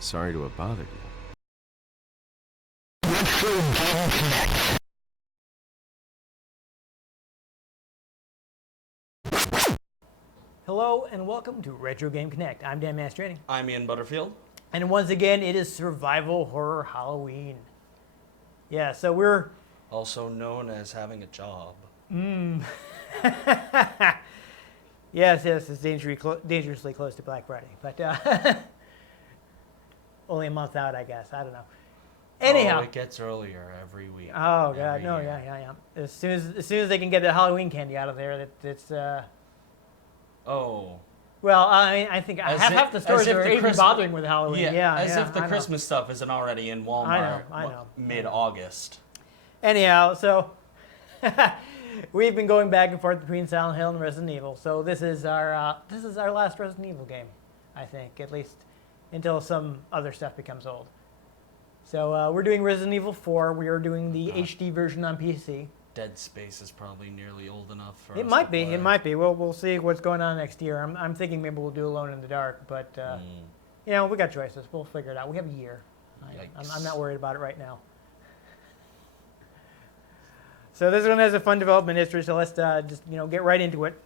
Sorry to have bothered you. Hello and welcome to Retro Game Connect. I'm Dan Mastriani. I'm Ian Butterfield. And once again, it is Survival Horror Halloween. Yeah, so we're... Also known as having a job. Yes, it's dangerously close to Black Friday. But only a month out, I guess. I don't know. Anyhow. Oh, it gets earlier every week. Oh, God, no, yeah. As soon as they can get the Halloween candy out of there, it's... Oh. Well, I think half the stores are even bothering with Halloween. Yeah, as if the Christmas stuff isn't already in Walmart. I know. Mid-August. Anyhow, so we've been going back and forth between Silent Hill and Resident Evil. So this is our last Resident Evil game, I think, at least until some other stuff becomes old. So we're doing Resident Evil 4. We are doing the HD version on PC. Dead Space is probably nearly old enough for us. It might be. We'll see what's going on next year. I'm thinking maybe we'll do Alone in the Dark, but we got choices. We'll figure it out. We have a year. I'm not worried about it right now. So this one has a fun development history. So let's just get right into it.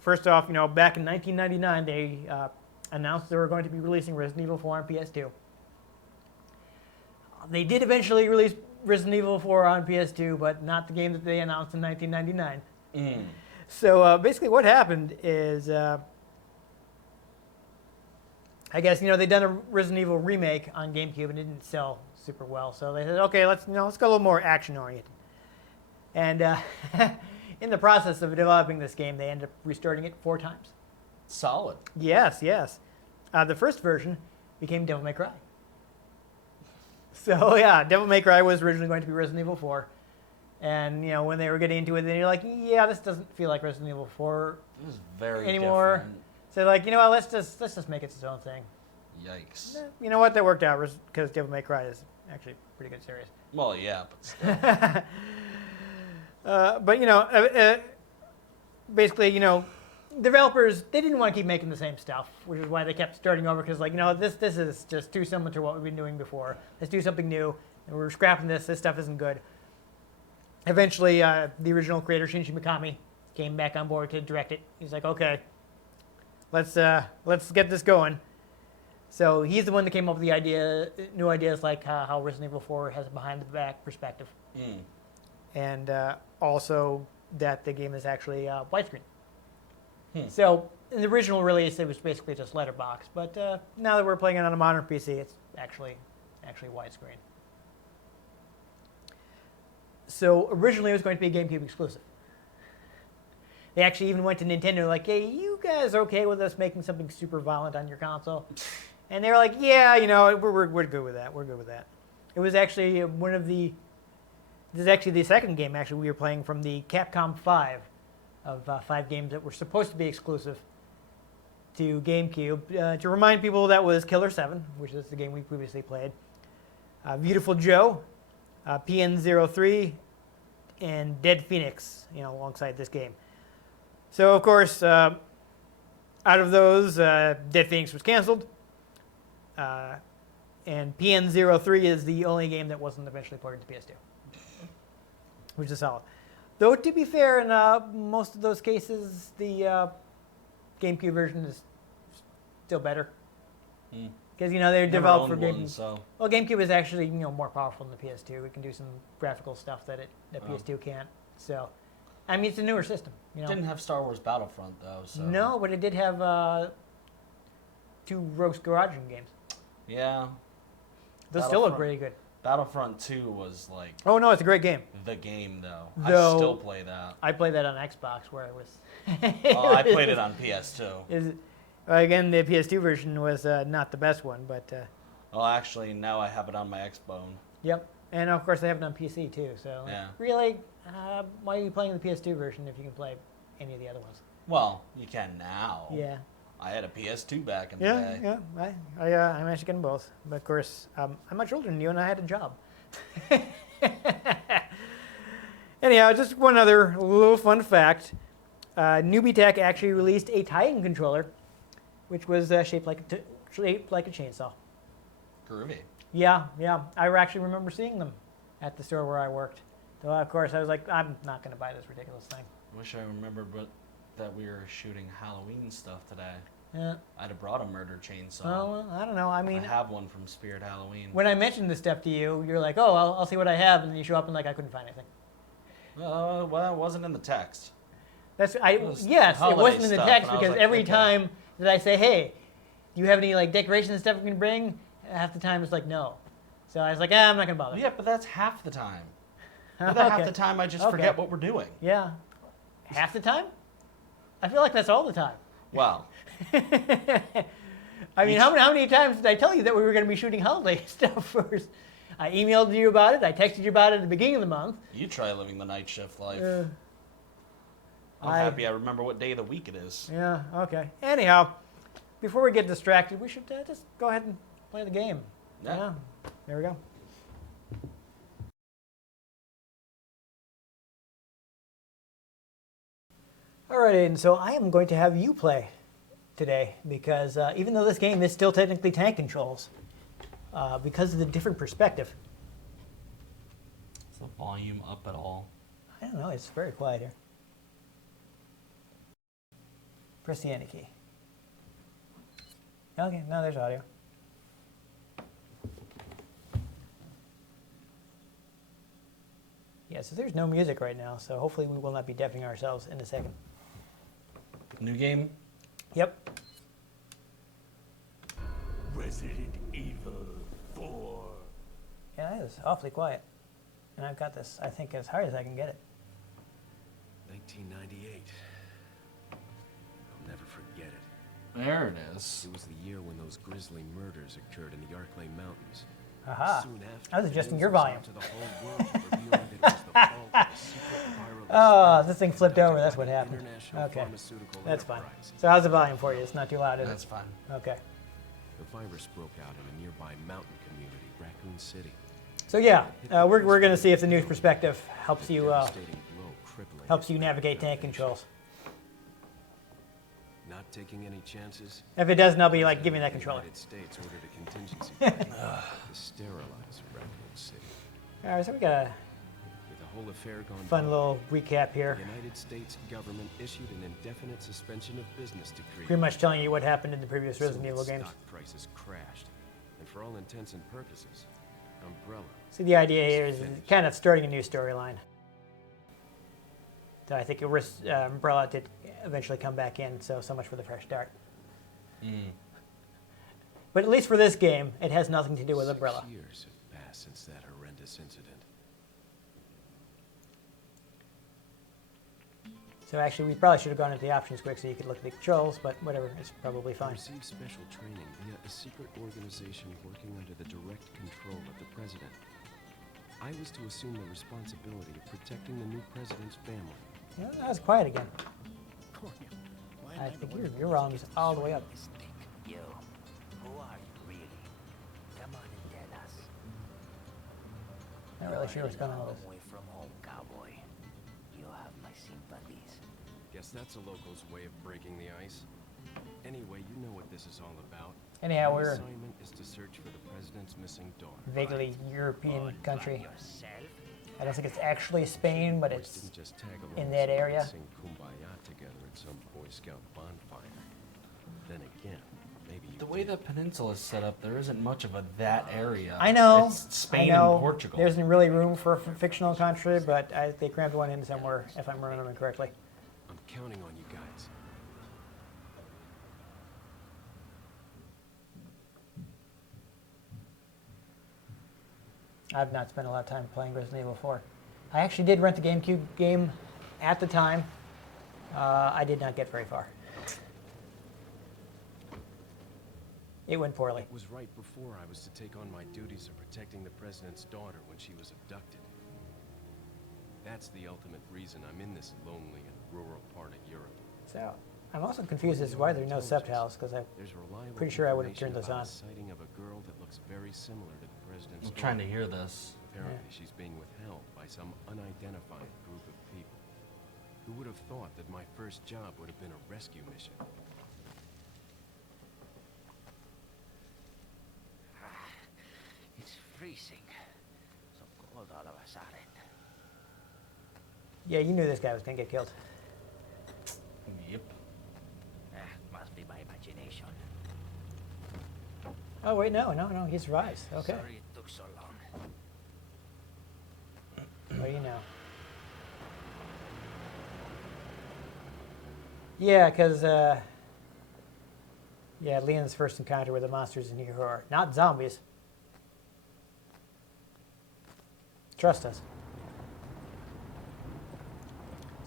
First off, back in 1999, they announced they were going to be releasing Resident Evil 4 on PS2. They did eventually release Resident Evil 4 on PS2, but not the game that they announced in 1999. So basically what happened is, I guess, they'd done a Resident Evil remake on GameCube and it didn't sell super well. So they said, okay, let's go a little more action-oriented. And in the process of developing this game, they ended up restarting it 4 times. Solid. Yes. The first version became Devil May Cry. So yeah, Devil May Cry was originally going to be Resident Evil 4. And when they were getting into it, then you're like, yeah, this doesn't feel like Resident Evil 4 It was very anymore. different. So like, what, let's just make it its own thing. Yikes. You know what, that worked out because Devil May Cry is actually a pretty good series. Well, yeah, but still. But basically, developers, they didn't want to keep making the same stuff, which is why they kept starting over, because this is just too similar to what we've been doing before. Let's do something new, and we're scrapping this stuff isn't good. Eventually, the original creator, Shinji Mikami, came back on board to direct it. He's like, okay, let's get this going. So he's the one that came up with the new ideas like how Resident Evil 4 has a behind-the-back perspective. And also that the game is actually widescreen. So in the original release, it was basically just letterbox, but now that we're playing it on a modern PC, it's actually widescreen. So originally, it was going to be a GameCube exclusive. They actually even went to Nintendo like, "Hey, you guys okay with us making something super violent on your console?" And they were like, "Yeah, we're good with that. We're good with that." It was actually This is actually the second game we were playing from the Capcom 5 of 5 games that were supposed to be exclusive to GameCube. To remind people, that was Killer 7, which is the game we previously played, Beautiful Joe, PN03, and Dead Phoenix, alongside this game. So, of course, out of those, Dead Phoenix was canceled, and PN03 is the only game that wasn't eventually ported to PS2. Which is solid. Though, to be fair, in most of those cases, the GameCube version is still better. Because, they're developed for GameCube. So. Well, GameCube is actually, more powerful than the PS2. It can do some graphical stuff that PS2 can't. So, it's a newer system. It didn't have Star Wars Battlefront, though. So. No, but it did have 2 Rogue's Garage games. Yeah. Those still look pretty good. Battlefront 2 was like... Oh, no, it's a great game. The game, though. Though I still play that. I played that on Xbox, where I was... I played it on PS2. Again, the PS2 version was not the best one, but... Well, actually, now I have it on my Xbone. Yep. And, of course, I have it on PC, too. So, yeah. Really, why are you playing the PS2 version if you can play any of the other ones? Well, you can now. Yeah. I had a PS2 back in the day. Yeah. I'm actually getting both. But of course, I'm much older than you, and I had a job. Anyhow, just one other little fun fact. Newbie Tech actually released a Titan controller, which was shaped like a chainsaw. Groovy. Yeah, yeah. I actually remember seeing them at the store where I worked. So, of course, I was like, I'm not going to buy this ridiculous thing. Wish I remembered that we were shooting Halloween stuff today. Yeah. I'd have brought a murder chainsaw. Well, I don't know. I mean, I have one from Spirit Halloween. when I mentioned this stuff to you, you're like, oh, I'll see what I have. And then you show up and like, I couldn't find anything. Well, it wasn't in the text. Yes, it holiday wasn't in the stuff, text and I was because like, every okay. time that I say, hey, do you have any like decorations and stuff you can bring? Half the time it's like, no. So I was like, I'm not going to bother. Yeah, but that's half the time. The other half the time, I just forget what we're doing. Yeah. Half the time? I feel like that's all the time. Well, I mean, how many times did I tell you that we were going to be shooting holiday stuff first? I emailed you about it. I texted you about it at the beginning of the month. you try living the night shift life. I'm happy I remember what day of the week it is. Yeah, okay. Anyhow, before we get distracted, we should just go ahead and play the game. Yeah. There we go. All right, Aiden, so I am going to have you play today because even though this game is still technically tank controls, because of the different perspective. Is the volume up at all? I don't know, it's very quiet here. Press the enter key. Okay, now there's audio. Yeah, so there's no music right now, so hopefully we will not be deafening ourselves in a second. New game? Yep. Resident Evil 4. Yeah, it is awfully quiet. And I've got this, I think, as hard as I can get it. 1998. I'll never forget it. There it is. It was the year when those grisly murders occurred in the Arklay Mountains. Aha. Soon after, I was adjusting news your was volume. out to the whole world, revealing that it was the fault of a secret viral Oh, experiment this thing flipped over, that's what conducted by happened. an international Okay, pharmaceutical that's fine. enterprise. So how's the volume for you? It's not too loud, is That's it? fine. Okay. The virus broke out in a nearby mountain community, Raccoon City. So yeah, we're going to see if the news perspective helps you Devastating blow, crippling helps you its navigate tank foundation. controls. Not taking any chances. If it doesn't, I'll be like, give me that The controller. United States ordered a contingency plan to sterilize Raccoon City. All right, so we got a With the whole affair gone fun public, little recap here. the United States government issued an indefinite suspension of business decree. Pretty much telling you what happened in the previous So Resident Evil its games. stock prices crashed, and for all intents and purposes, Umbrella. See, the idea here is kind of starting a new storyline. So I think Umbrella did eventually come back in, so much for the fresh start. But at least for this game, it has nothing to do with Umbrella. 6 years have passed since that horrendous incident. So actually, we probably should have gone into the options quick so you could look at the controls, but whatever, it's probably I fine. received special training via a secret organization working under the direct control of the president. I was to assume the responsibility of protecting the new president's family. Yeah, that was quiet again. I think your volume's all the way up. Yo, who are you really? Come on and tell us. Not really sure what's going on with this. Away from home, cowboy. You have my sympathies. Guess that's a local's way of breaking the ice. Anyway, you know what this is all about. Anyhow, My we're assignment is to search for the president's missing daughter. vaguely European country. Yourself? I don't think it's actually Spain, but Boys it's didn't just tag along in that so they could area. Sing Kumbaya together at some Boy Scout bonfire. Then again, maybe you The way did. the peninsula's set up, there isn't much of a that area. I know. It's Spain I know. and Portugal. There isn't really room for a fictional country, but they crammed one in somewhere, if I'm remembering correctly. I'm counting on you guys. I've not spent a lot of time playing Resident Evil 4. I actually did rent the GameCube game at the time. I did not get very far. It went poorly. It was right before I was to take on my duties of protecting the president's daughter when she was abducted. That's the ultimate reason I'm in this lonely and rural part of Europe. So I'm also confused as to why there are no subtitles, because There's reliable Pretty sure I would have information turned those about on. a sighting of a girl that looks very similar to the president's I'm trying to daughter. hear this. Apparently, she's being withheld by some unidentified group of people. Who would have thought that my first job would have been a rescue mission? freezing. So cold all of a sudden. Yeah, you knew this guy was gonna get killed. Yep. Must be my imagination. Oh wait, no, he survives. Okay. Sorry it took so long. What do you know? Yeah, because yeah, Leon's first encounter with the monsters in here are not zombies. Trust us.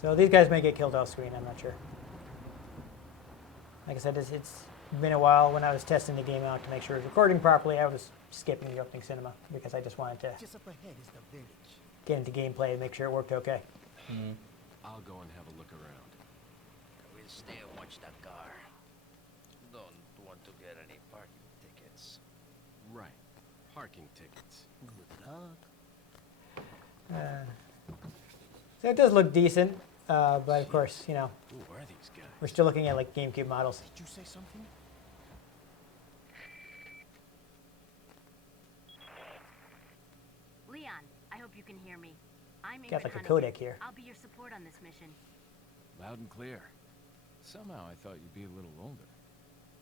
So these guys may get killed off screen, I'm not sure. Like I said, it's been a while. When I was testing the game out to make sure it was recording properly, I was skipping the opening cinema because I just wanted to Just up ahead is the village. get into gameplay and make sure it worked okay. I'll go and have a look around. We'll stay and watch that car. Don't want to get any parking tickets. Right. Parking tickets. Good luck. So it does look decent, but of course, you know, Who are these guys? we're still looking at like GameCube models. Did you say something? Leon, I hope you can hear me. I'm Got Ingrid like a Hunnigan. codec here. I'll be your support on this mission. Loud and clear. Somehow I thought you'd be a little older.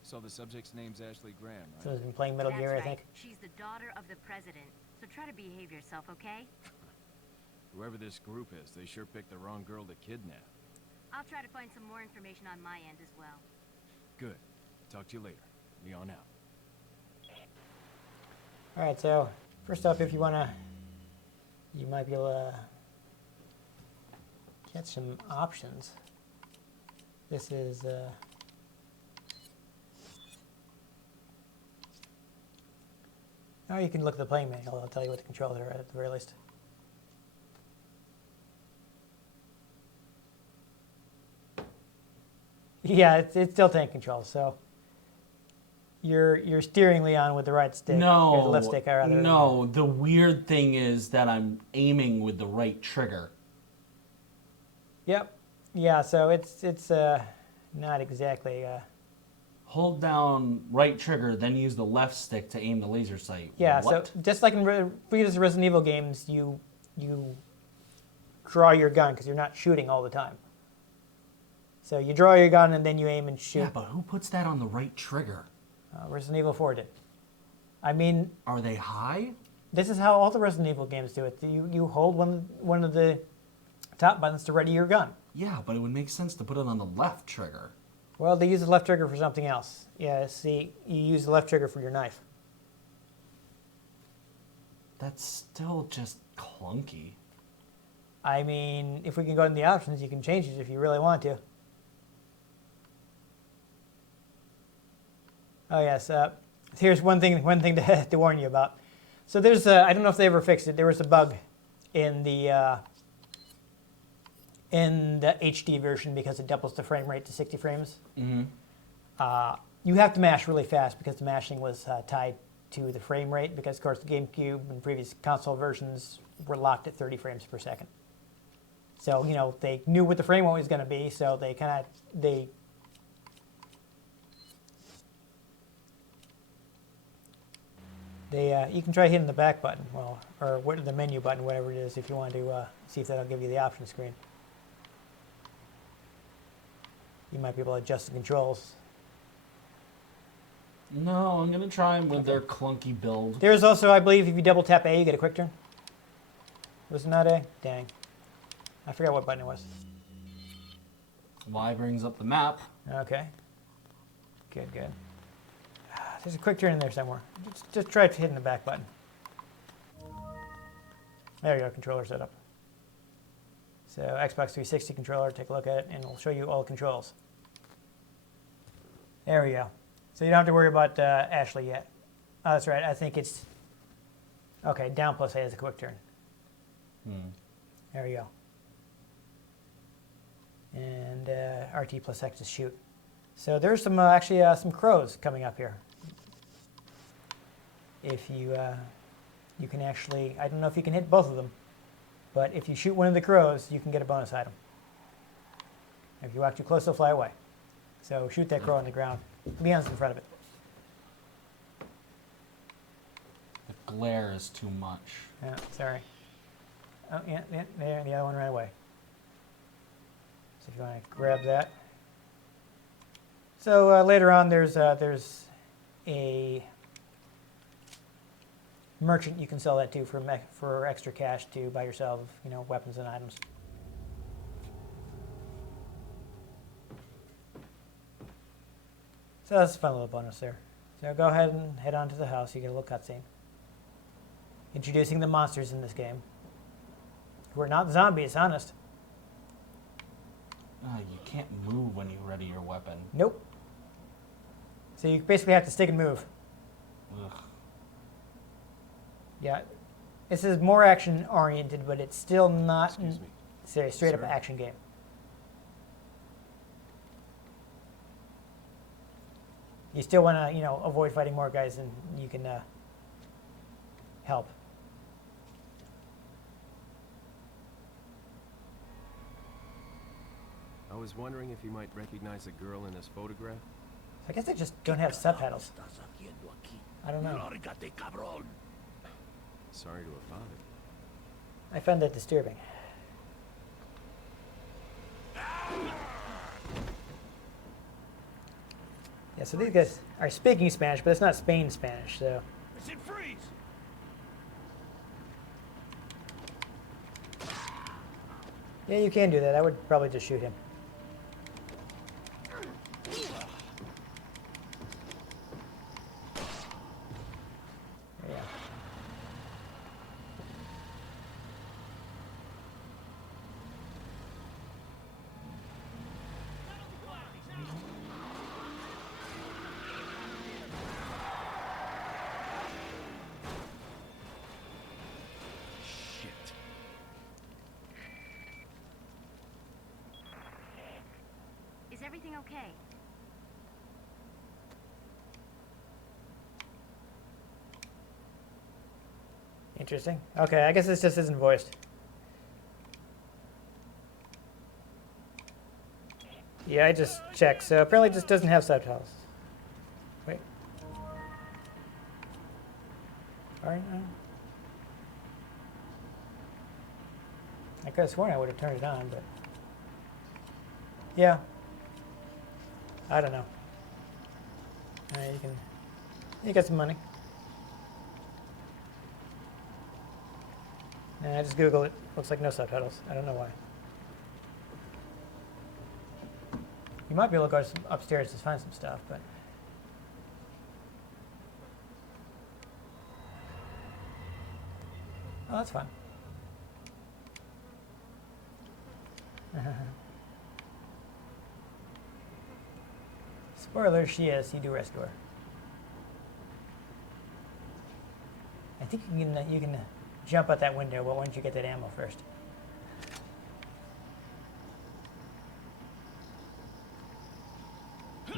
So the subject's name's Ashley Graham, right? Someone's been playing Metal That's Gear, right. I think. She's the daughter of the president. So try to behave yourself, okay? Whoever this group is, they sure picked the wrong girl to kidnap. I'll try to find some more information on my end as well. Good. Talk to you later. Leon out. All right, so first off, if you want to, you might be able to get some options. This is oh, you can look at the playing manual. It'll tell you what the controls are at the very least. Yeah, it's still tank controls, so you're steering Leon with the right stick. Or the left stick, rather. No, the weird thing is that I'm aiming with the right trigger. Yep. Yeah, so it's not exactly. Hold down right trigger, then use the left stick to aim the laser sight. Yeah, What? so just like in previous Resident Evil games, you draw your gun because you're not shooting all the time. So you draw your gun and then you aim and shoot. Yeah, but who puts that on the right trigger? Resident Evil 4 did. I mean, Are they high? this is how all the Resident Evil games do it. You hold one of the top buttons to ready your gun. Yeah, but it would make sense to put it on the left trigger. Well, they use the left trigger for something else. Yeah, see, you use the left trigger for your knife. That's still just clunky. I mean, if we can go in the options, you can change it if you really want to. Oh yes, here's one thing to warn you about. So there's I don't know if they ever fixed it. There was a bug in the HD version because it doubles the frame rate to 60 frames. Mm-hmm. You have to mash really fast because the mashing was tied to the frame rate because, of course, the GameCube and previous console versions were locked at 30 frames per second. So, you know, they knew what the frame rate was going to be, so they you can try hitting the back button, or the menu button, whatever it is, if you want to see if that'll give you the option screen. You might be able to adjust the controls. No, I'm going to try them with their clunky build. There's also, I believe, if you double tap A, you get a quick turn. Was it not A? Dang. I forgot what button it was. Y brings up the map. Okay. Good. There's a quick turn in there somewhere. Just try hitting the back button. There you go, controller setup. So Xbox 360 controller, take a look at it, and it'll show you all controls. There we go. So you don't have to worry about Ashley yet. Oh, that's right, I think it's... Okay, down plus A is a quick turn. There we go. And RT plus X is shoot. So there's some actually some crows coming up here. If you you can actually, I don't know if you can hit both of them, but if you shoot one of the crows, you can get a bonus item. If you walk too close, they'll fly away. So shoot that crow on the ground. Leon's in front of it. glare is too much. Yeah, sorry. Oh, yeah, there, the other one ran away. So if you want to grab that. So later on, there's a merchant you can sell that to for extra cash to buy yourself, weapons and items. So that's a fun little bonus there. So go ahead and head on to the house. You get a little cutscene introducing the monsters in this game, who are not zombies, honest. You can't move when you ready your weapon. Nope. So you basically have to stick and move. Ugh. Yeah, this is more action oriented, but it's still not Excuse me. a straight up Sir? action game. You still want to, avoid fighting more guys, and you can help. I was wondering if you might recognize the girl in this photograph. I guess they just don't have subtitles. Estás haciendo aquí? I don't know. Lárgate, cabrón. Sorry to have bothered. I find that disturbing. Yeah, so these guys are speaking Spanish, but it's not Spain Spanish, so. I said freeze. Yeah, you can do that. I would probably just shoot him. There you go. Shit. Is everything okay? Interesting. Okay, I guess this just isn't voiced. Yeah, I just checked. So apparently it just doesn't have subtitles. Wait. All right. I could have sworn I would have turned it on, but yeah. I don't know. You get some money. And I just Googled it. Looks like no subtitles. I don't know why. You might be able to go upstairs to find some stuff, but oh, that's fun. Spoiler: she is. You do rescue her. I think you can jump out that window, but once you get that ammo first.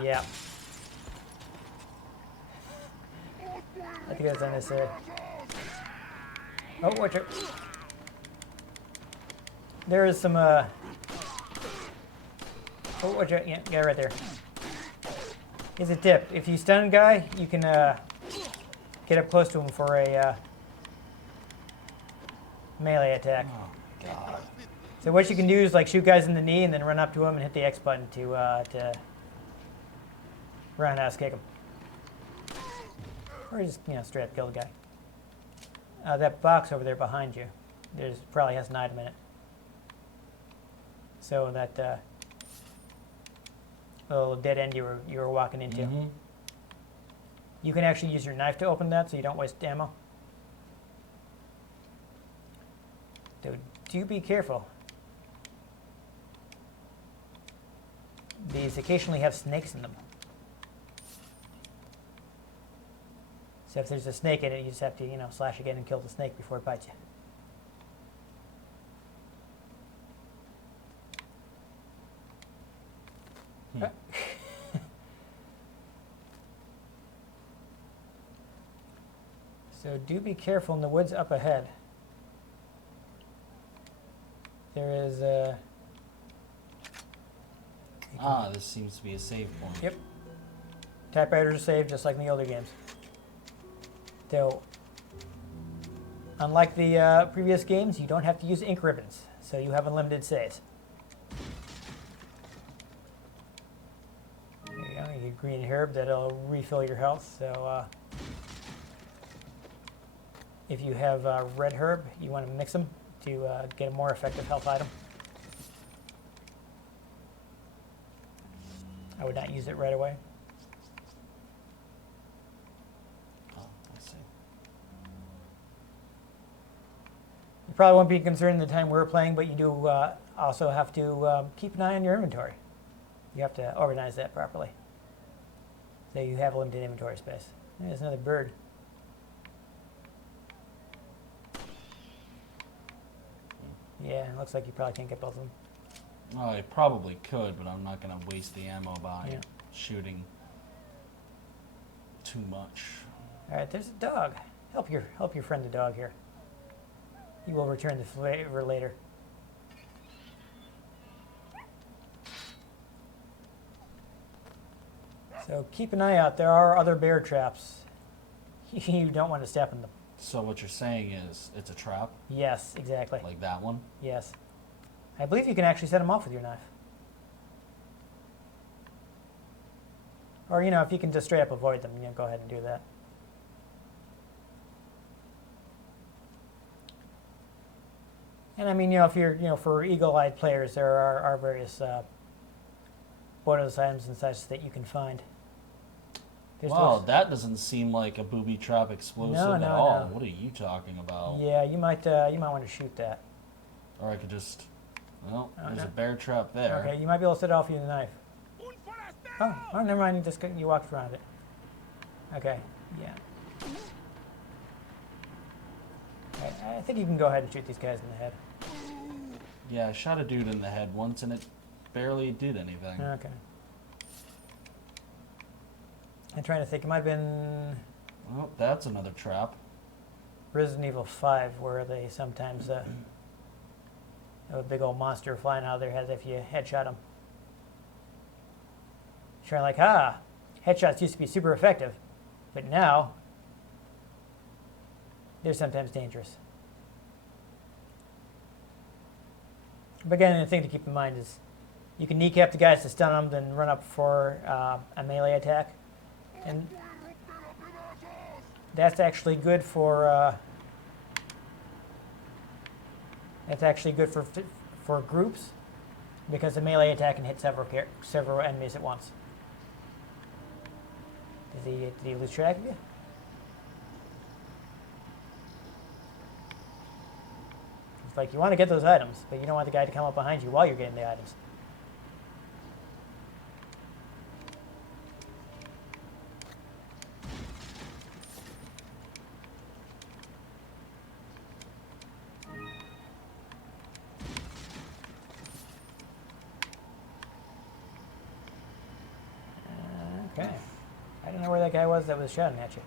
Yeah. I think that's unnecessary. Oh, watch out. There is some, oh, watch out. Yeah, guy right there. Here's a tip. If you stun a guy, you can, get up close to him for a, melee attack. Oh, God. So what you can do is like shoot guys in the knee and then run up to him and hit the X button to roundhouse kick him. Or just, straight up kill the guy. That box over there behind you, probably has an item in it. So that little dead end you were walking into. Mm-hmm. You can actually use your knife to open that so you don't waste ammo. Dude, do be careful. These occasionally have snakes in them. So if there's a snake in it, you just have to, slash again and kill the snake before it bites you. So do be careful in the woods up ahead. There is a... This seems to be a save point. Yep. Typewriters are saved just like in the older games. Though, Unlike the previous games, you don't have to use ink ribbons, so you have unlimited saves. There you go. You get green herb that'll refill your health. So if you have red herb, you want to mix them to get a more effective health item. I would not use it right away. Oh, I see. You probably won't be concerned the time we're playing, but you do also have to keep an eye on your inventory. You have to organize that properly, so you have limited inventory space. There's another bird. Yeah, it looks like you probably can't get both of them. Well, I probably could, but I'm not going to waste the ammo by Yeah. shooting too much. All right, there's a dog. Help your friend the dog here. He will return the flavor later. So keep an eye out. There are other bear traps. You don't want to step in them. So what you're saying is it's a trap, Yes, exactly. like that one? Yes. I believe you can actually set them off with your knife. Or, if you can just straight up avoid them, go ahead and do that. And I mean, if you're, for eagle-eyed players, there are various bonus items and such that you can find. There's Wow, those- that doesn't seem like a booby trap explosive No, at no, all. no. What are you talking about? Yeah, you might want to shoot that. Or I could just... Well, Oh, there's no. a bear trap there. Okay, you might be able to set it off with your knife. Oh, never mind. You walked around it. Okay, yeah. Okay, I think you can go ahead and shoot these guys in the head. Yeah, I shot a dude in the head once and it barely did anything. Okay. I'm trying to think. It might have been Well, that's another trap. Resident Evil 5, where they sometimes have a big old monster flying out of their heads if you headshot them. Sure, like, headshots used to be super effective, but now they're sometimes dangerous. But again, the thing to keep in mind is you can kneecap the guys to stun them, then run up for a melee attack. And that's actually good for for groups, because the melee attack can hit several enemies at once. Did he lose track of you? It's like you want to get those items, but you don't want the guy to come up behind you while you're getting the items. Okay. I don't know where that guy was that was shouting at you.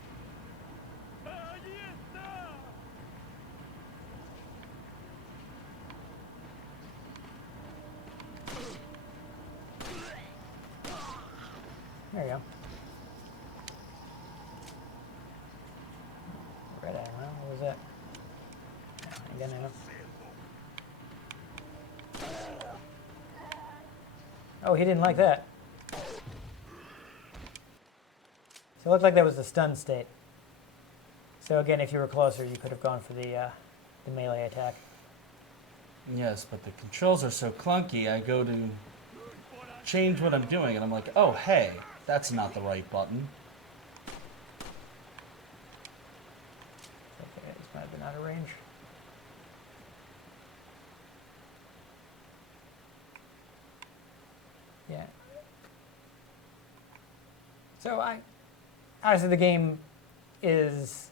There you go. Red eye, huh? What was that? I don't know. Oh, he didn't like that. So it looked like that was the stun state. So again, if you were closer, you could have gone for the melee attack. Yes, but the controls are so clunky, I go to change what I'm doing, and I'm like, oh, hey, that's not the right button. Okay, this might have been out of range. Yeah. So obviously the game is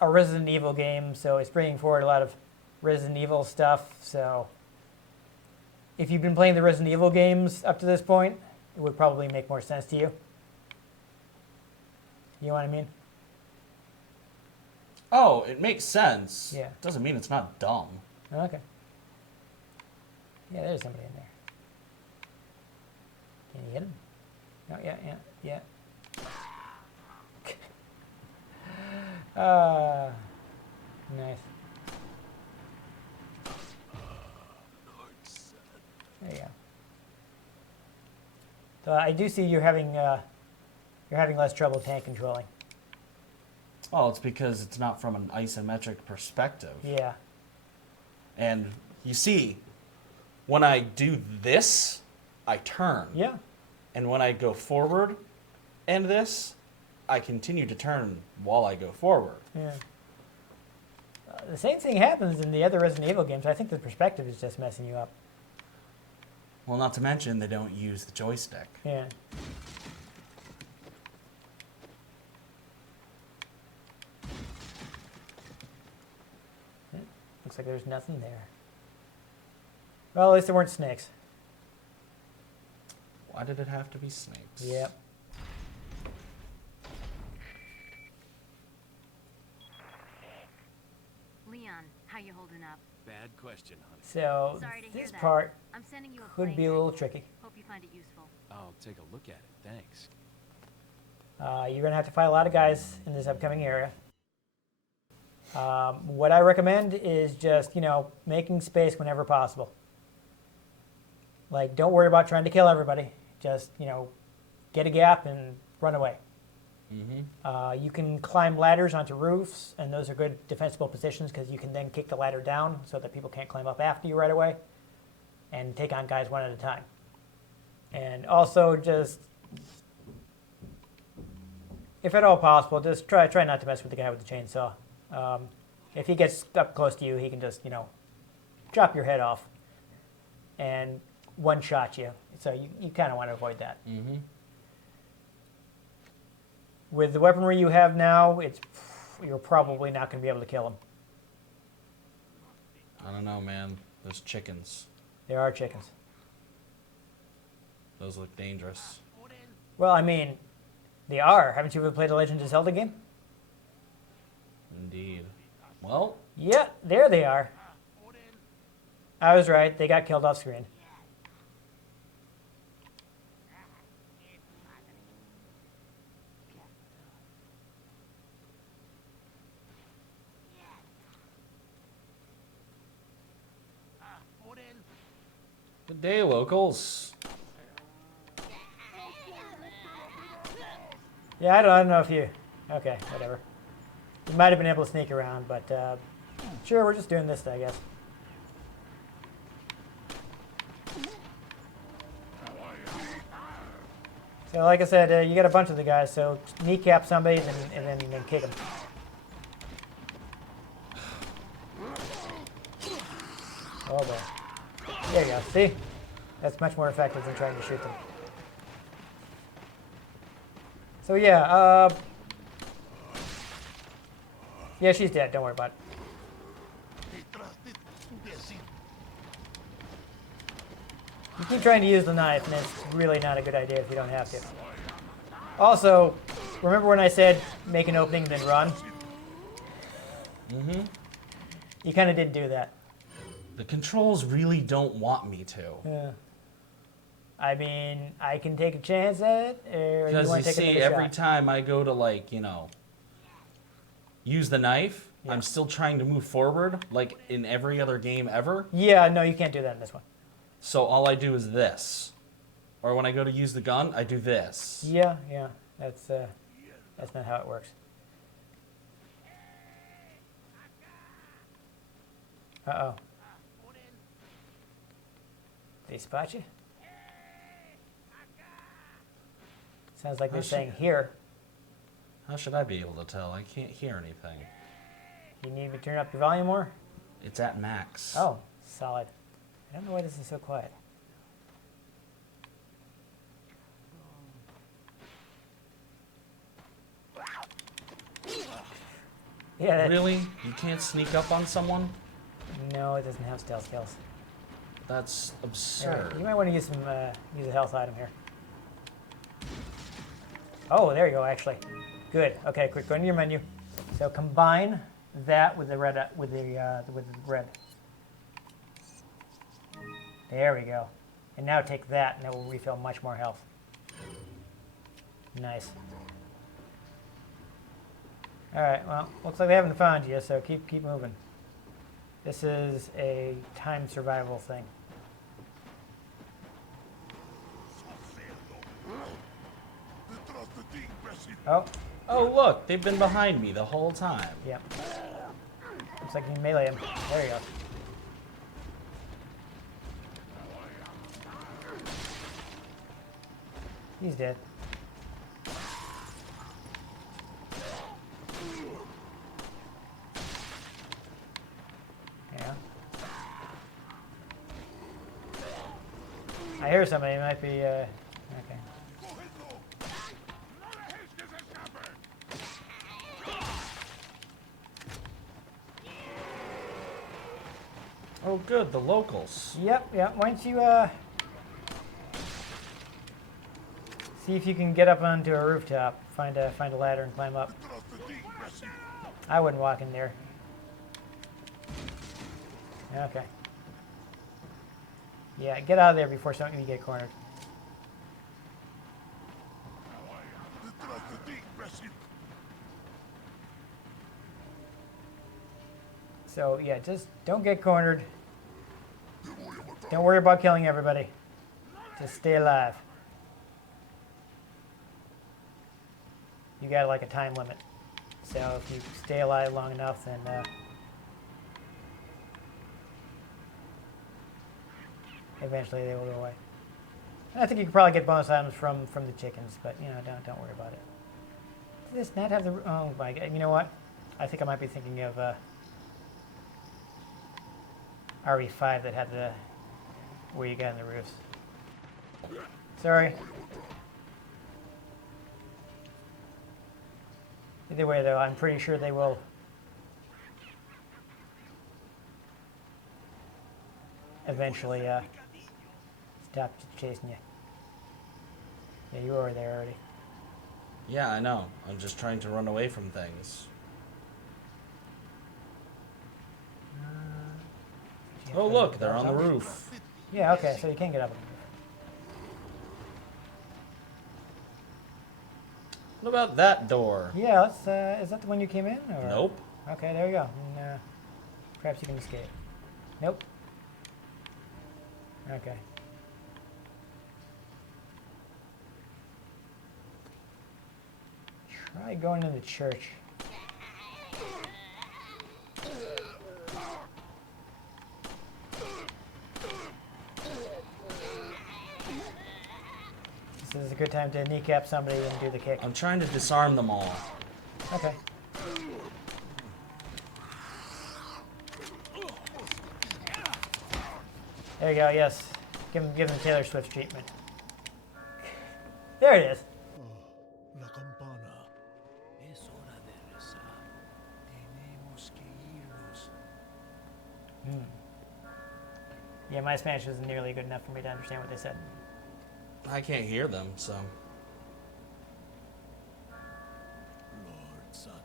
a Resident Evil game, so it's bringing forward a lot of Resident Evil stuff. So if you've been playing the Resident Evil games up to this point, it would probably make more sense to you. You know what I mean? Oh, it makes sense. Yeah. Doesn't mean it's not dumb. Okay. Yeah, there's somebody in there. Can you hit him? Oh, yeah. Nice. So I do see you're having less trouble tank controlling. Oh, it's because it's not from an isometric perspective. Yeah. And you see, when I do this, I turn. Yeah. And when I go forward and this, I continue to turn while I go forward. Yeah. The same thing happens in the other Resident Evil games. I think the perspective is just messing you up. Well, not to mention they don't use the joystick. Yeah. Looks like there's nothing there. Well, at least there weren't snakes. Why did it have to be snakes? Yep. Leon, how you holding up? Bad question, honey. So Sorry to hear this that. part I'm sending you a could playing be a little manual. tricky. Hope you find it useful. I'll take a look at it, thanks. You're going to have to fight a lot of guys in this upcoming area. What I recommend is just, making space whenever possible. Like, don't worry about trying to kill everybody. Just, get a gap and run away. Mm-hmm. You can climb ladders onto roofs, and those are good defensible positions because you can then kick the ladder down so that people can't climb up after you right away and take on guys one at a time. And also just, if at all possible, just try not to mess with the guy with the chainsaw. If he gets up close to you, he can just, chop your head off and one-shot you. So you kind of want to avoid that. Mm-hmm. With the weaponry you have now, you're probably not going to be able to kill him. I don't know, man. Those chickens. There are chickens. Those look dangerous. Well, I mean, they are. Haven't you ever played a Legend of Zelda game? Indeed. Well, Yeah, there they are. I was right. They got killed off screen. good day, locals. Yeah, I don't know if you... Okay, whatever. You might have been able to sneak around, but sure, we're just doing this, I guess. So like I said, you got a bunch of the guys, so kneecap somebody and then kick them. Oh boy. There you go. See? That's much more effective than trying to shoot them. So yeah, yeah, she's dead. Don't worry about it. You keep trying to use the knife, and it's really not a good idea if you don't have to. Also, remember when I said make an opening then run? Mm-hmm. You kind of didn't do that. The controls really don't want me to. Yeah. I mean, I can take a chance at it, or you Because want you to take see, another every shot? time I go to, use the knife, Yeah. I'm still trying to move forward, like in every other game ever. Yeah, no, you can't do that in this one. So all I do is this. Or when I go to use the gun, I do this. Yeah, that's not how it works. Uh-oh. They spot you? Sounds like they're saying here. How should I be able to tell? I can't hear anything. You need me to turn up your volume more? It's at max. Oh, solid. I don't know why this is so quiet. Yeah, that, Really? You can't sneak up on someone? no, it doesn't have stealth kills. That's All absurd. right, you might want to use a health item here. Oh, there you go. Actually, good. Okay, quick. Go into your menu. So combine that with the red. With the red. There we go. And now take that, and it will refill much more health. Nice. All right. Well, looks like they haven't found you, so keep moving. This is a time survival thing. Oh, Oh, look, they've been behind me the whole time. yep. Looks like you can melee him. There you go. He's dead. Yeah. I hear somebody. It might be, okay. Oh, good, the locals. Yep, yep. Why don't you, see if you can get up onto a rooftop. Find a ladder and climb up. I wouldn't walk in there. Okay. Yeah, get out of there before you get cornered. So yeah, just don't get cornered. Don't worry about killing everybody. Just stay alive. You got like a time limit. So if you stay alive long enough, then eventually they will go away. And I think you can probably get bonus items from the chickens, but you know, don't worry about it. Does this not have the? Oh my god! You know what? I think I might be thinking of RE5 that had the where you got in the roofs. Sorry. Either way, though, I'm pretty sure they will eventually stop chasing you. Yeah, you were there already. Yeah, I know. I'm just trying to run away from things. Oh, look, they're on the roof. Yeah, okay, so you can get up on the roof. What about that door? Yeah, let's, is that the one you came in? Or? Nope. Okay, there you go. And, perhaps you can escape. Nope. Okay. Try going to the church. This is a good time to kneecap somebody and do the kick. I'm trying to disarm them all. Okay. There you go, yes. Give him the Taylor Swift treatment. There it is. La campana. Es hora de rezar. Tenemos que irnos. Yeah, my Spanish isn't nearly good enough for me to understand what they said. I can't hear them, so. Lord Sadler.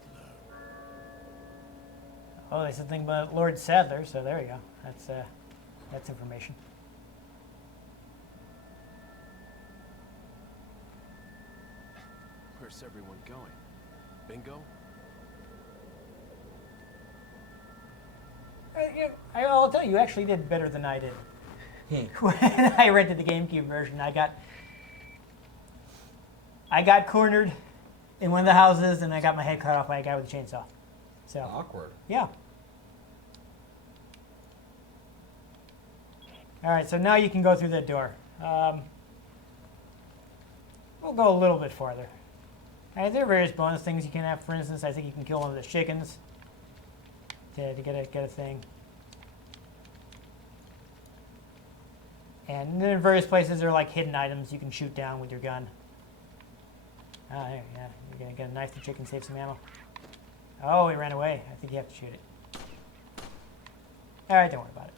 Oh, they said something about Lord Sadler, so there you go. That's information. Where's everyone going? Bingo? I'll tell you, you actually did better than I did. When I rented the GameCube version, I got cornered in one of the houses, and I got my head cut off by a guy with a chainsaw. So Awkward. yeah. All right, so now you can go through that door. We'll go a little bit farther. All right, there are various bonus things you can have. For instance, I think you can kill one of the chickens to get a thing. And then in various places there are like hidden items you can shoot down with your gun. Ah, there, yeah. You're gonna get a knife the chicken, save some ammo. Oh, he ran away. I think you have to shoot it. All right, don't worry about it.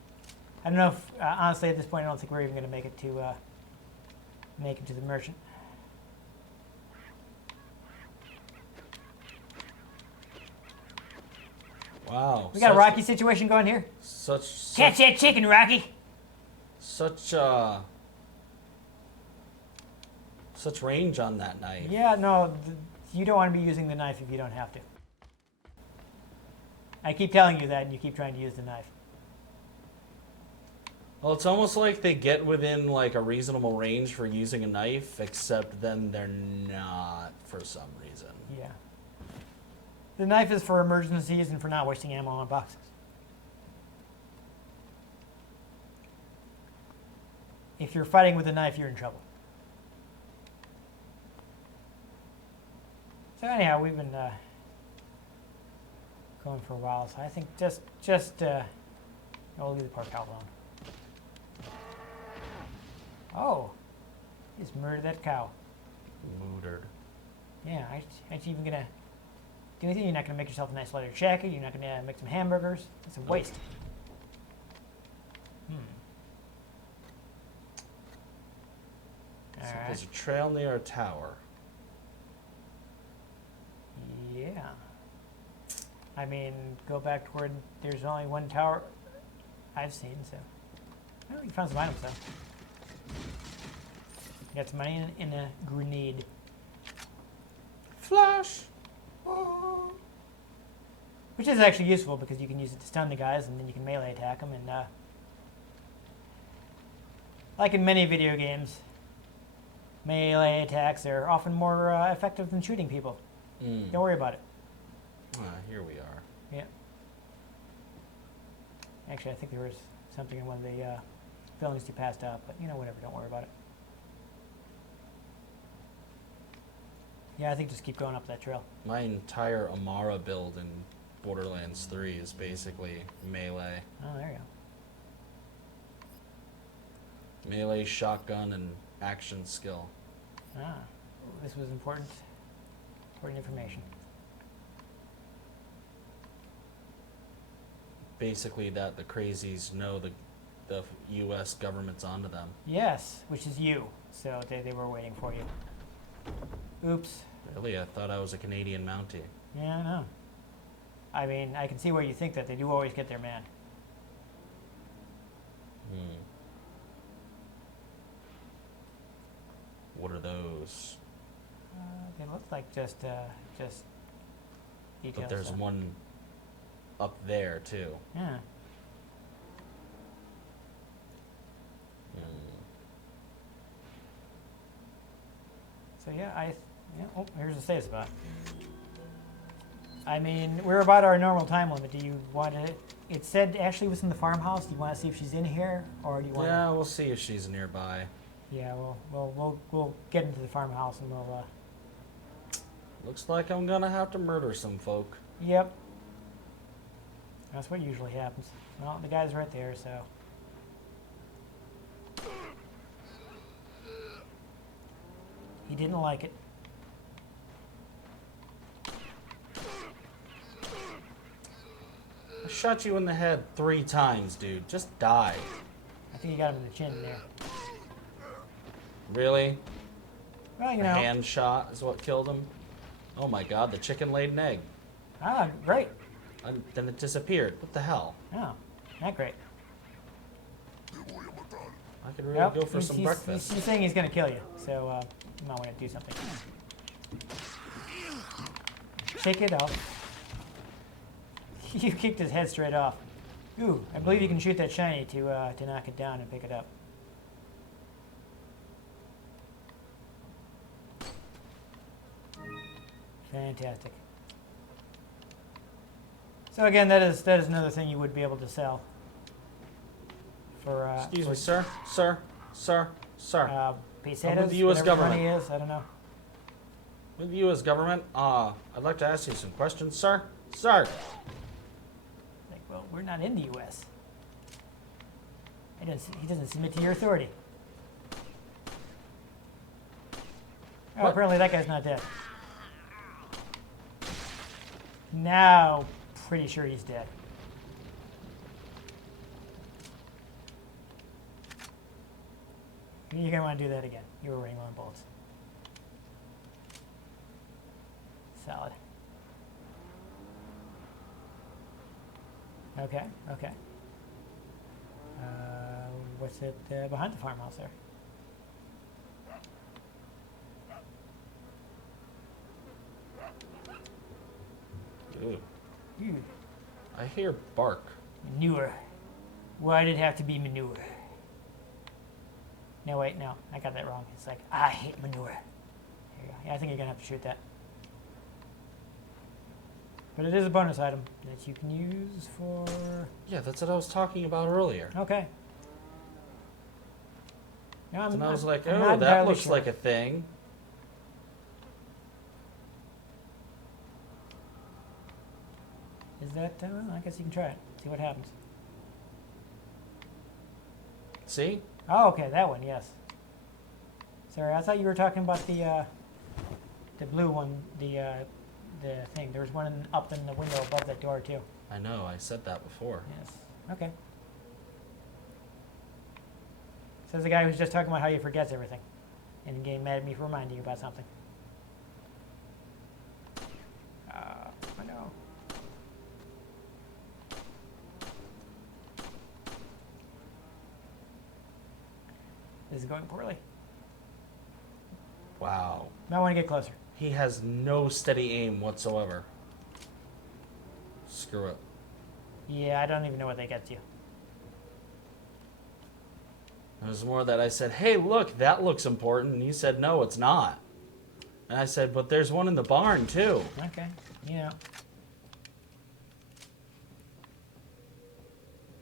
I don't know if, honestly, at this point, I don't think we're even gonna make it to the merchant. Wow. We got a Rocky situation going here. Catch that chicken, Rocky. Such range on that knife. Yeah, no, you don't want to be using the knife if you don't have to. I keep telling you that, and you keep trying to use the knife. Well, it's almost like they get within like a reasonable range for using a knife, except then they're not for some reason. Yeah. The knife is for emergencies and for not wasting ammo on boxes. If you're fighting with a knife, you're in trouble. So anyhow, we've been going for a while, so I think I'll leave the poor cow alone. Oh, he just murdered that cow. Murdered. Yeah, aren't you even gonna do anything? You're not gonna make yourself a nice leather jacket. You're not gonna make some hamburgers. It's a waste. So All right. there's a trail near a tower. Yeah. I mean, go back toward. There's only one tower I've seen, so. Oh, you found some items though. You got some money in a grenade. Flash! Which is actually useful because you can use it to stun the guys and then you can melee attack them. And like in many video games, melee attacks are often more effective than shooting people. Don't worry about it. Here we are. Yeah. Actually, I think there was something in one of the buildings you passed up, but you know, whatever, don't worry about it. Yeah, I think just keep going up that trail. My entire Amara build in Borderlands 3 is basically melee. Oh, there you go. Melee, shotgun, and action skill. Ah, this was important information. Basically that the crazies know the U.S. government's onto them. Yes, which is you. So they were waiting for you. Oops. Really? I thought I was a Canadian Mountie. Yeah, I know. I mean, I can see why you think that. They do always get their man. What are those? They look like just details. But there's stuff. one up there too. Yeah. So yeah, oh, here's a save spot. I mean, we're about our normal time limit. Do you want to? It said Ashley was in the farmhouse. Do you want to see if she's in here, or do you want? Yeah, we'll see if she's nearby. Yeah, we'll get into the farmhouse and we'll. Looks like I'm gonna have to murder some folk. Yep. That's what usually happens. Well, the guy's right there, so. He didn't like it. I shot you in the head 3 times, dude. Just die. I think he got him in the chin there. Really? Well, you A know. hand shot is what killed him? Oh my god, the chicken laid an egg. Ah, great. And then it disappeared. What the hell? Oh, not great. I could really Yep, go for some breakfast. He's saying he's going to kill you, so you might want to do something. Shake it off. You kicked his head straight off. Ooh, I believe you can shoot that shiny to knock it down and pick it up. Fantastic. So again, that is another thing you would be able to sell. For Excuse for, me, sir. Sir. Sir. Sir. pesetas, with the US whatever government. money is, I don't know. With the U.S. government, I'd like to ask you some questions, sir. Sir. Like, well, we're not in the U.S. He doesn't submit to your authority. Oh, What? apparently that guy's not dead. Now, pretty sure he's dead. You're gonna want to do that again. You were running low on bullets. Solid. Okay, okay. What's it behind the farmhouse there? Ooh. Ooh, I hear bark. manure. Why did it have to be manure? No, wait, no. I got that wrong. It's like, I hate manure. There you go. Yeah, I think you're going to have to shoot that. But it is a bonus item that you can use for... Yeah, that's what I was talking about earlier. Okay. No, And I was like, I'm oh, not that entirely looks sure. like a thing. Is that... well, I guess you can try it. See what happens. See? Oh, okay, that one, yes. Sorry, I thought you were talking about the blue one, the thing. There was one up in the window above that door, too. I know, I said that before. Yes. Okay. Says the guy who's just talking about how he forgets everything and getting mad at me for reminding you about something. I know. This is going poorly. Wow. Might want to get closer. He has no steady aim whatsoever. Screw it. Yeah, I don't even know what that gets you. It was more that I said, hey, look, that looks important. And he said, no, it's not. And I said, but there's one in the barn, too. Okay, you know.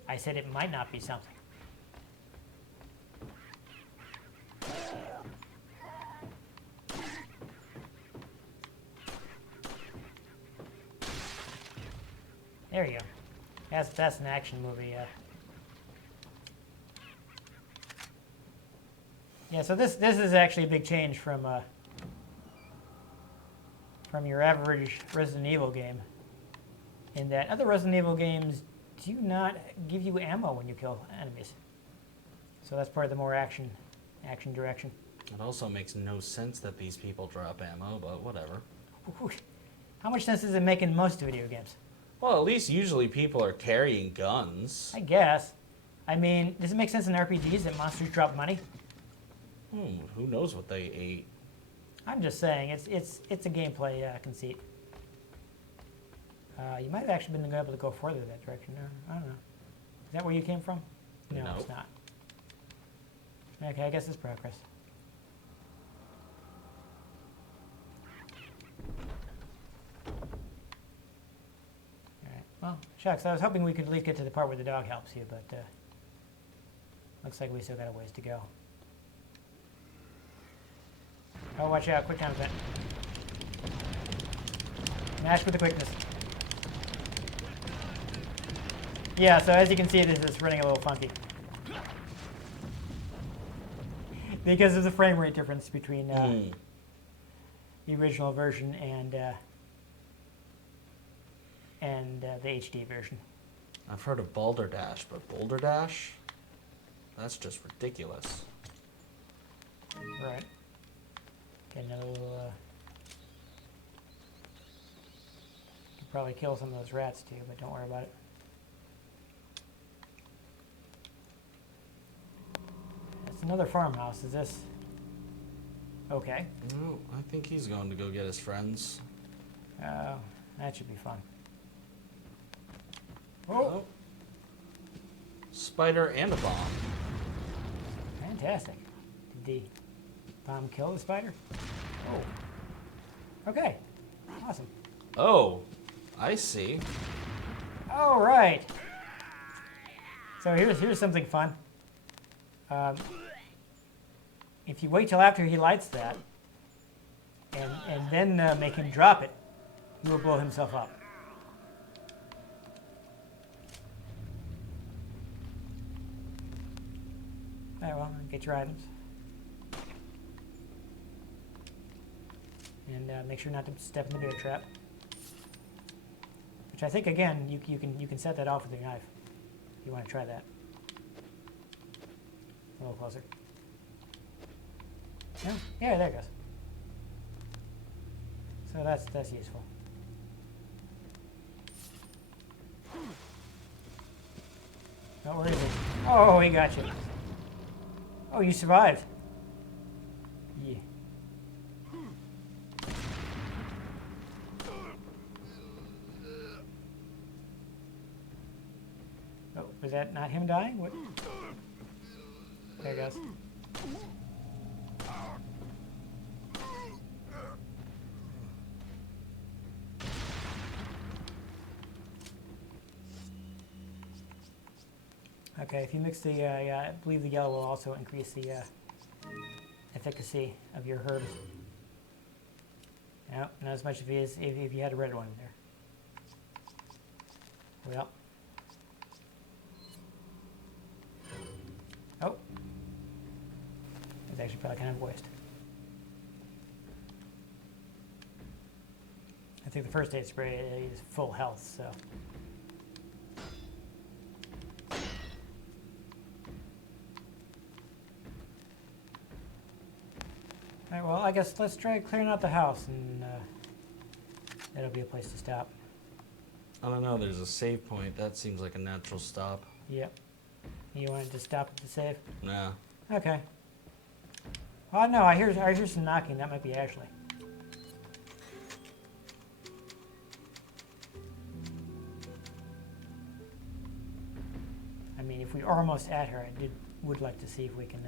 I said it might not be something. There you go. That's an action movie, yeah. Yeah, so this is actually a big change from your average Resident Evil game. In that other Resident Evil games do not give you ammo when you kill enemies. So that's part of the more action direction. It also makes no sense that these people drop ammo, but whatever. How much sense does it make in most video games? Well, at least usually people are carrying guns. I guess. I mean, does it make sense in RPGs that monsters drop money? Who knows what they ate? I'm just saying, it's a gameplay conceit. You might have actually been able to go further that direction. I don't know. Is that where you came from? No, Nope. it's not. Okay, I guess it's progress. Alright, well, shucks, I was hoping we could at least get to the part where the dog helps you, but looks like we still got a ways to go. Oh, watch out, quick time event. Mash with the quickness. Yeah, so as you can see, this is running a little funky. Because of the frame rate difference between the original version and the HD version. I've heard of Balderdash, but Boulderdash? That's just ridiculous. Right. Getting a little, could probably kill some of those rats too, but don't worry about it. That's another farmhouse. Is this okay? No, I think he's going to go get his friends. Oh, that should be fun. Oh, Spider and a bomb. fantastic. Did the bomb kill the spider? Oh. Okay. Awesome. Oh, I see. All right. So here's something fun. If you wait till after he lights that, and then make him drop it, he will blow himself up. All right, well, get your items. And make sure not to step in the bear trap. Which I think, again, you can set that off with your knife. If you want to try that. A little closer. No? Yeah, there it goes. So that's useful. Oh, where is he? Oh, he got you. Oh, you survived. Yeah. Oh, was that not him dying? What? There it goes. Okay, if you mix the, I believe the yellow will also increase the efficacy of your herbs. No, not as much as if you had a red one in there. Well. Oh. It's actually probably kind of a waste. I think the first aid spray is full health, so. Alright, well, I guess let's try clearing out the house, and that'll be a place to stop. I don't know, there's a save point. That seems like a natural stop. Yep. You wanted to stop at the save? Nah. Okay. Oh, no, I hear some knocking. That might be Ashley. I mean, if we are almost at her, I would like to see if we can...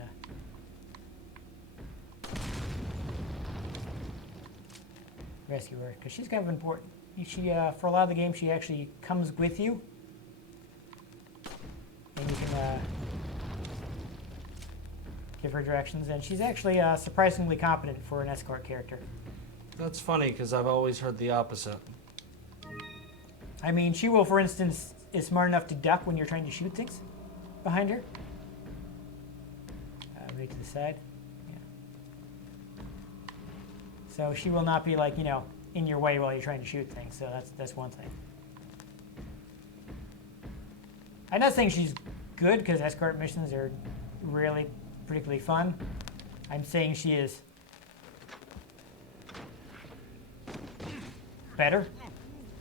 rescue her, because she's kind of important. She, for a lot of the game, she actually comes with you, and you can give her directions, and she's actually surprisingly competent for an escort character. That's funny, because I've always heard the opposite. I mean, she will, for instance, is smart enough to duck when you're trying to shoot things behind her. Right to the side. So she will not be like, you know, in your way while you're trying to shoot things. So that's one thing. I'm not saying she's good, because escort missions are really particularly fun. I'm saying she is better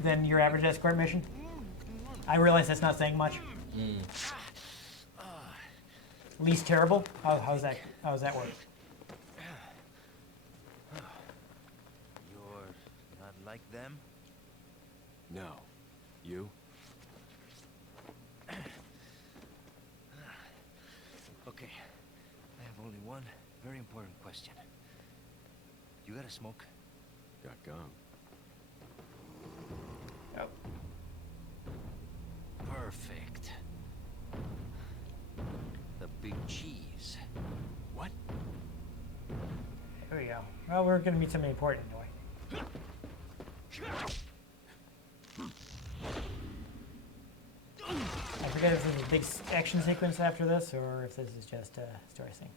than your average escort mission. I realize that's not saying much. Least terrible? How's that work? Like them? No. You? Okay. I have only one very important question. You got a smoke? Got gum. Oh. Perfect. The big cheese. What? There we go. Well, we're going to meet somebody important anyway. I forget if there's a big action sequence after this, or if this is just a story thing.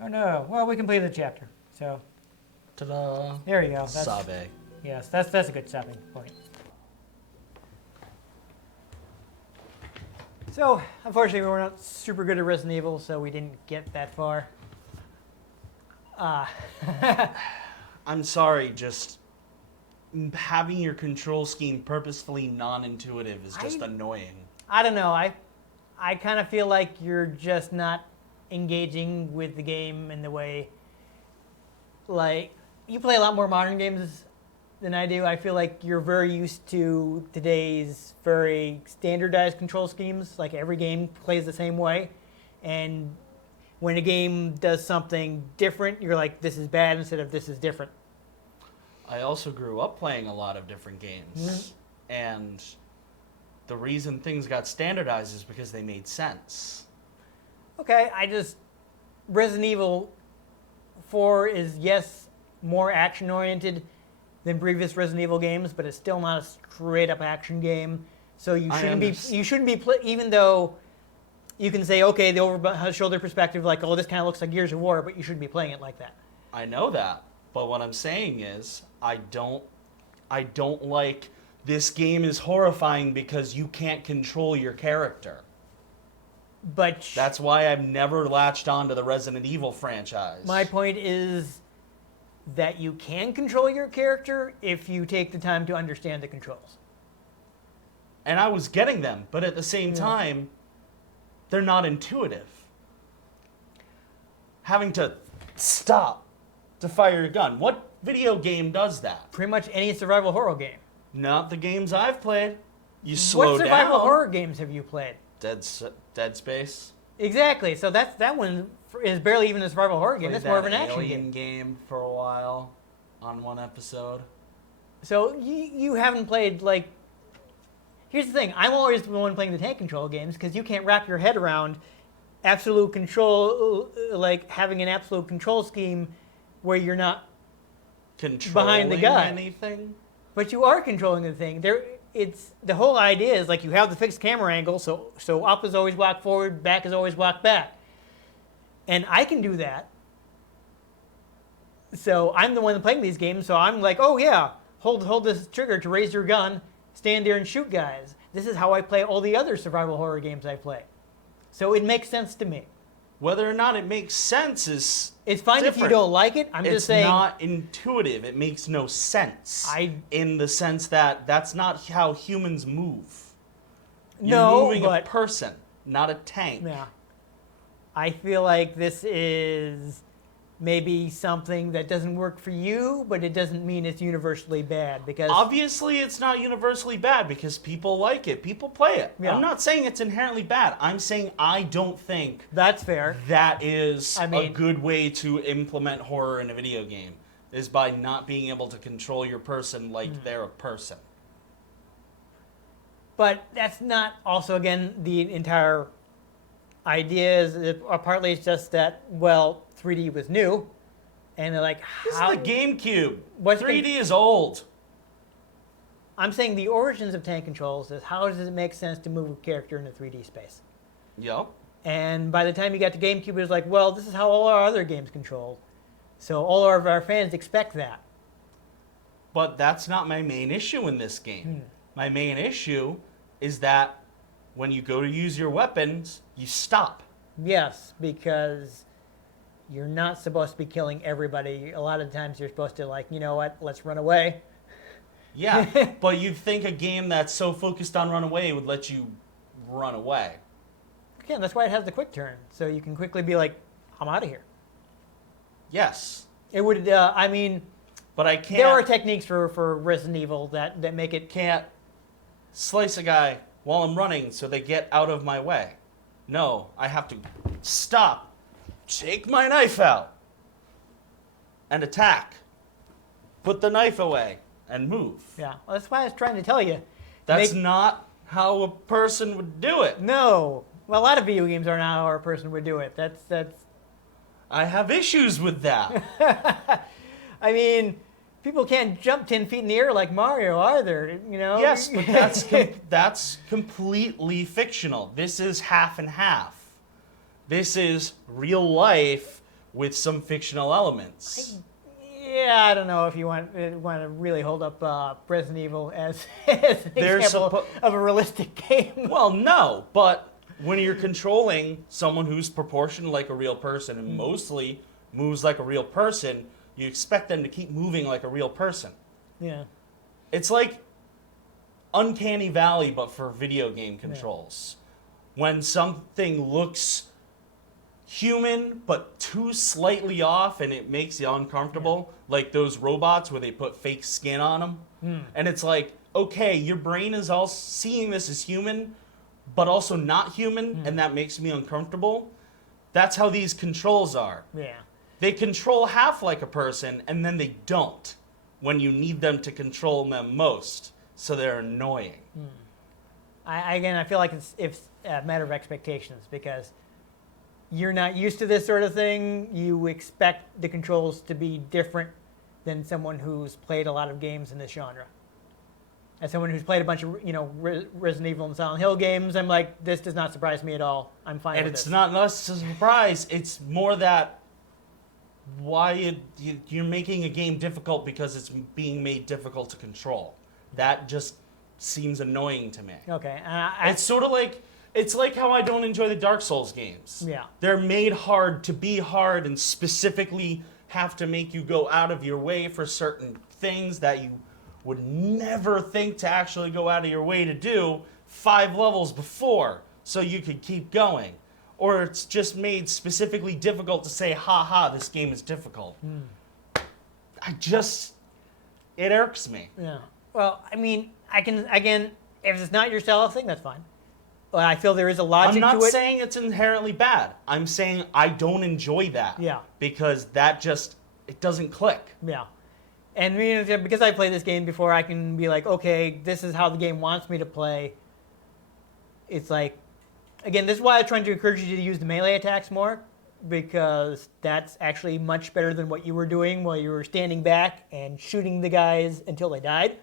Oh no! Well, we completed the chapter, so Ta-da! there you go. Sabe. Yes, that's a good stopping point. So, unfortunately, we were not super good at Resident Evil, so we didn't get that far. I'm sorry, just having your control scheme purposefully non-intuitive is just annoying. I don't know. I kind of feel like you're just not engaging with the game in the way, like, you play a lot more modern games than I do. I feel like you're very used to today's very standardized control schemes. Like, every game plays the same way, and when a game does something different, you're like, this is bad instead of this is different. I also grew up playing a lot of different games, and the reason things got standardized is because they made sense. Okay, Resident Evil 4 is, yes, more action-oriented than previous Resident Evil games, but it's still not a straight-up action game. So you shouldn't be even though you can say, okay, the over-shoulder perspective, like, oh, this kind of looks like Gears of War, but you shouldn't be playing it like that. I know that, but what I'm saying is, I don't like this game is horrifying because you can't control your character. But That's why I've never latched on to the Resident Evil franchise. my point is that you can control your character if you take the time to understand the controls. And I was getting them, but at the same time, they're not intuitive. Having to stop to fire your gun. What video game does that? Pretty much any survival horror game. Not the games I've played. You slow What survival down. horror games have you played? Dead Space. Exactly. So that one is barely even a survival horror game. Played That's more of an that action Alien game. game for a while on one episode. So you haven't played like. Here's the thing. I'm always the one playing the tank control games because you can't wrap your head around absolute control, like having an absolute control scheme where you're not Controlling behind the guy. anything? But you are controlling the thing. It's the whole idea is like you have the fixed camera angle, so up is always walk forward, back is always walk back, and I can do that. So I'm the one playing these games. So I'm like, oh yeah, hold this trigger to raise your gun, stand there and shoot guys. This is how I play all the other survival horror games I play. So it makes sense to me. Whether or not it makes sense is It's fine if you different. don't like it. I'm just saying. It's not intuitive. It makes no sense. In the sense that that's not how humans move. You're moving a person, not a tank. Yeah. I feel like this is maybe something that doesn't work for you, but it doesn't mean it's universally bad because Obviously, it's not universally bad because people like it. People play it. Yeah. I'm not saying it's inherently bad. I'm saying I don't think that's fair. that is I mean- a good way to implement horror in a video game, is by not being able to control your person like they're a person. But that's not also, again, the entire idea is partly it's just that, well, 3D was new. And they're like, This how? is the GameCube. What's 3D is old. I'm saying the origins of tank controls is how does it make sense to move a character in a 3D space? Yep. And by the time you got to GameCube, it was like, well, this is how all our other games controlled. So all of our fans expect that. But that's not my main issue in this game. My main issue is that when you go to use your weapons, you stop. Yes, because you're not supposed to be killing everybody. A lot of times you're supposed to, like, you know what, let's run away. Yeah, but you'd think a game that's so focused on run away would let you run away. Again, that's why it has the quick turn. So you can quickly be like, I'm out of here. Yes, It would, I mean, but I can't. there are techniques for Resident Evil that make it. Can't slice a guy while I'm running so they get out of my way. No, I have to stop, take my knife out, and attack. Put the knife away and move. Yeah, well, that's why I was trying to tell you. That's Make- not how a person would do it. No. Well, a lot of video games are not how a person would do it. That's. I have issues with that. I mean, people can't jump 10 feet in the air like Mario either, you know? Yes, but that's completely fictional. This is half and half. This is real life with some fictional elements. Yeah, I don't know if you want to really hold up Resident Evil as an example of a realistic game. Well, no, but when you're controlling someone who's proportioned like a real person and mostly moves like a real person, you expect them to keep moving like a real person. Yeah. It's like Uncanny Valley, but for video game controls. When something looks human, but too slightly off, and it makes you uncomfortable, like those robots where they put fake skin on them. And it's like, okay, your brain is all seeing this as human, but also not human, and that makes me uncomfortable. That's how these controls are. Yeah. They control half like a person, and then they don't when you need them to control them most. So they're annoying. I feel like it's a matter of expectations because you're not used to this sort of thing. You expect the controls to be different than someone who's played a lot of games in this genre. As someone who's played a bunch of, Resident Evil and Silent Hill games, I'm like, this does not surprise me at all. I'm fine And with it's this. not less a surprise. It's more that why you're making a game difficult because it's being made difficult to control. That just seems annoying to me. Okay. It's sort of like, it's like how I don't enjoy the Dark Souls games. Yeah. They're made hard to be hard and specifically have to make you go out of your way for certain things that you would never think to actually go out of your way to do 5 levels before so you could keep going. Or it's just made specifically difficult to say, ha, this game is difficult. It irks me. Yeah. Well, I mean, I can, again, if it's not your style of thing, that's fine. I feel there is a logic I'm not to it. saying it's inherently bad. I'm saying I don't enjoy that. Yeah. Because that just, it doesn't click. Yeah. And because I played this game before, I can be like, okay, this is how the game wants me to play. It's like, again, this is why I'm trying to encourage you to use the melee attacks more, because that's actually much better than what you were doing while you were standing back and shooting the guys until they died.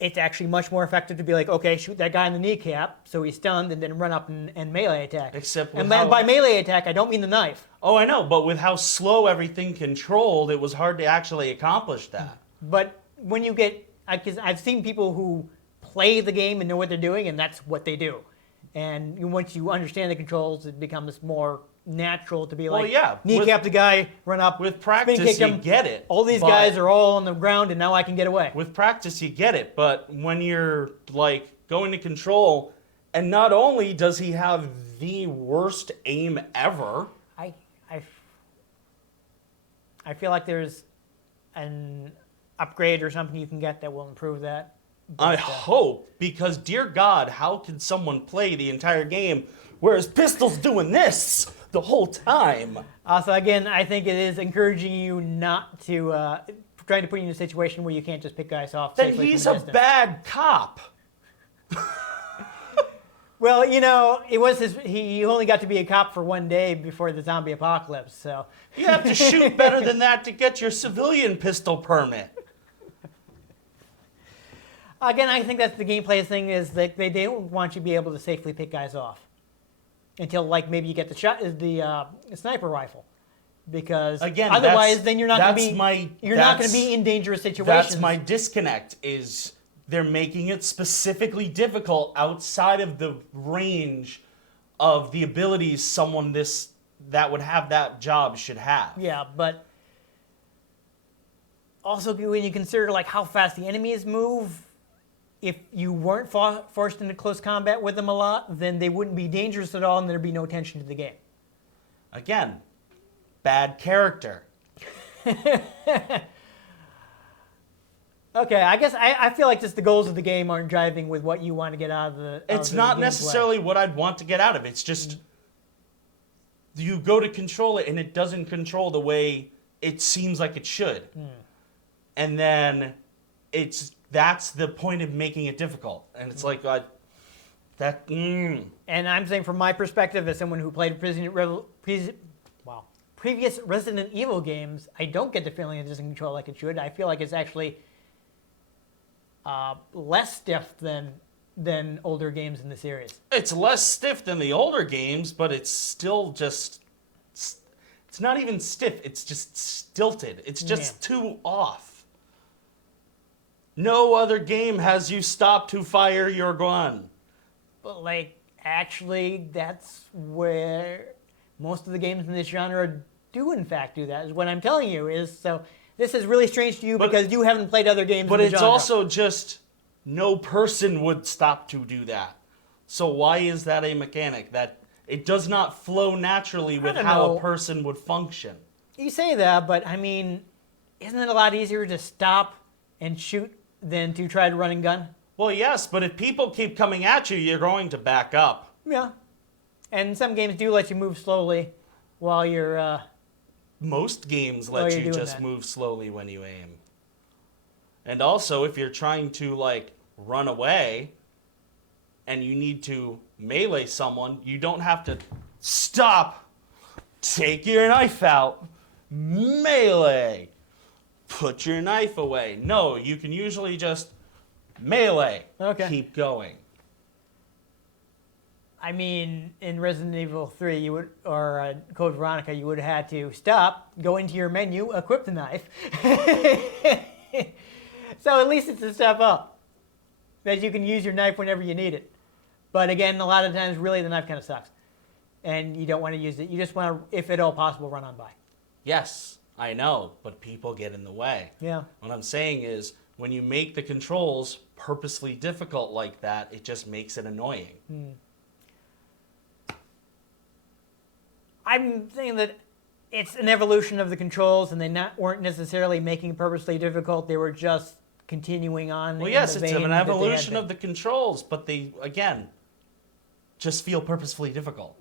It's actually much more effective to be like, okay, shoot that guy in the kneecap so he's stunned, and then run up and melee attack. Except with and how- by melee attack, I don't mean the knife. Oh, I know, but with how slow everything controlled, it was hard to actually accomplish that. But when you get, because I've seen people who play the game and know what they're doing, and that's what they do. And once you understand the controls, it becomes more natural to be Well, like, yeah, kneecap the guy, run up, With spin practice, kick you him. get it. All these but guys are all on the ground, and now I can get away. With practice, you get it. But when you're, like, going to control, and not only does he have the worst aim ever... I feel like there's an upgrade or something you can get that will improve that. I hope, because dear God, how can someone play the entire game whereas Pistol's doing this the whole time? Also, again, I think it is encouraging you not to, trying to put you in a situation where you can't just pick guys off Then safely he's from a distance. bad cop. Well, it was he only got to be a cop for one day before the zombie apocalypse, so. You have to shoot better than that to get your civilian pistol permit. Again, I think that's the gameplay thing, is that they don't want you to be able to safely pick guys off until, like, maybe you get the sniper rifle, because Again, otherwise then you're not going to be you're not going to that's- be in dangerous situations. That's my disconnect, is they're making it specifically difficult outside of the range of the abilities someone that would have that job should have. Yeah, but also when you consider like how fast the enemies move, if you weren't forced into close combat with them a lot, then they wouldn't be dangerous at all, and there'd be no tension to the game. Again, bad character. Okay, I guess I feel like just the goals of the game aren't driving with what you want to get out of the. It's not necessarily what I'd want to get out of it. It's just you go to control it and it doesn't control the way it seems like it should. And then that's the point of making it difficult. And it's like And I'm saying from my perspective, as someone who played previous Resident Evil games, I don't get the feeling it doesn't control like it should. I feel like it's actually less stiff than older games in the series. It's less stiff than the older games, but it's still just... It's not even stiff, it's just stilted. It's just too off. No other game has you stop to fire your gun. But, like, actually, that's where most of the games in this genre do, in fact, do that, is what I'm telling you. Is so this is really strange to you because you haven't played other games But in the it's genre. also just no person would stop to do that. So why is that a mechanic? That it does not flow naturally with don't how know. a person would function. You say that, but, I mean, isn't it a lot easier to stop and shoot than to try to run and gun? Well, yes, but if people keep coming at you, you're going to back up. Yeah. And some games do let you move slowly while you're... Most games While let you're you doing just that. move slowly when you aim. And also, if you're trying to, like, run away and you need to melee someone, you don't have to stop, take your knife out, melee, put your knife away. No, you can usually just melee, keep going. I mean, in Resident Evil 3, or Code Veronica, you would have had to stop, go into your menu, equip the knife. So at least it's a step up, that you can use your knife whenever you need it. But again, a lot of times, really, the knife kind of sucks. And you don't want to use it. You just want to, if at all possible, run on by. Yes, I know, but people get in the way. Yeah. What I'm saying is, when you make the controls purposely difficult like that, it just makes it annoying. I'm saying that it's an evolution of the controls, and they weren't necessarily making it purposely difficult. They were just continuing on. Well, in yes, the it's vein an that they had evolution been. of the controls, but they, again, just feel purposefully difficult.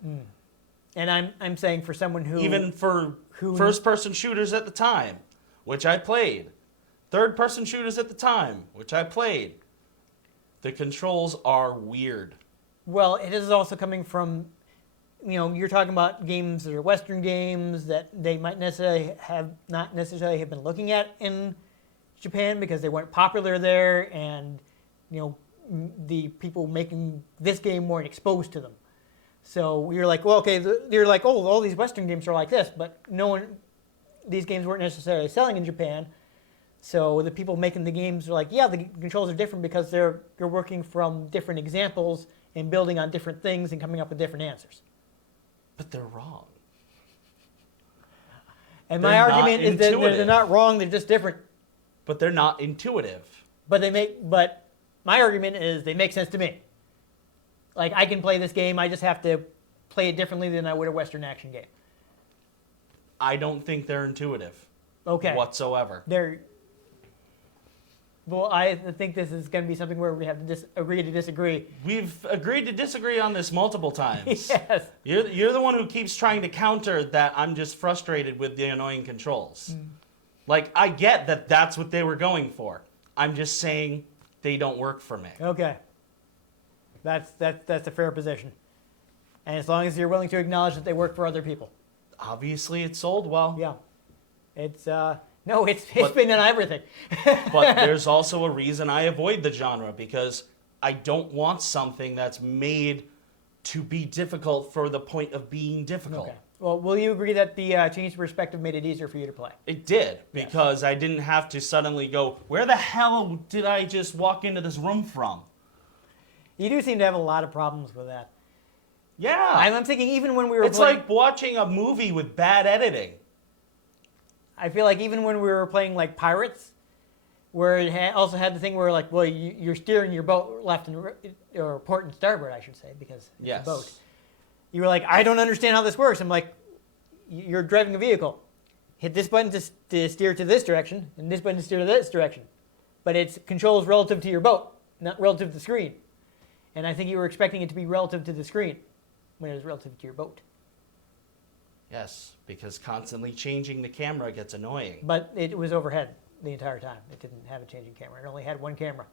And I'm saying for someone who Even for first-person shooters at the time, which I played. Third-person shooters at the time, which I played. The controls are weird. Well, it is also coming from, you're talking about games that are Western games that they might not necessarily have been looking at in Japan because they weren't popular there, and the people making this game weren't exposed to them. So you're like, well, okay, you're like, oh, all these Western games are like this, but these games weren't necessarily selling in Japan. So the people making the games are like, yeah, the controls are different because you're working from different examples and building on different things and coming up with different answers. But they're wrong. And They're my not argument is that they're intuitive. not wrong, they're just different. But they're not intuitive. But my argument is they make sense to me. Like, I can play this game, I just have to play it differently than I would a Western action game. I don't think they're intuitive Okay. whatsoever. Well, I think this is going to be something where we have to agree to disagree. We've agreed to disagree on this multiple times. Yes. You're the one who keeps trying to counter that I'm just frustrated with the annoying controls. Like, I get that that's what they were going for. I'm just saying they don't work for me. Okay. That's a fair position. And as long as you're willing to acknowledge that they work for other people. Obviously, it sold well. Yeah. It's But- been on everything. But there's also a reason I avoid the genre, because I don't want something that's made to be difficult for the point of being difficult. Okay. Well, will you agree that the change of perspective made it easier for you to play? It did, because I didn't have to suddenly go, where the hell did I just walk into this room from? You do seem to have a lot of problems with that. Yeah. I'm thinking even when we were It's playing, like watching a movie with bad editing. I feel like even when we were playing like Pirates, where it also had the thing where like, well, you're steering your boat left or port and starboard, I should say, because it's Yes. a boat. You were like, I don't understand how this works. I'm like, you're driving a vehicle. Hit this button to steer to this direction, and this button to steer to this direction. But it's controls relative to your boat, not relative to the screen. And I think you were expecting it to be relative to the screen when it was relative to your boat. Yes, because constantly changing the camera gets annoying. But it was overhead the entire time. It didn't have a changing camera. It only had one camera.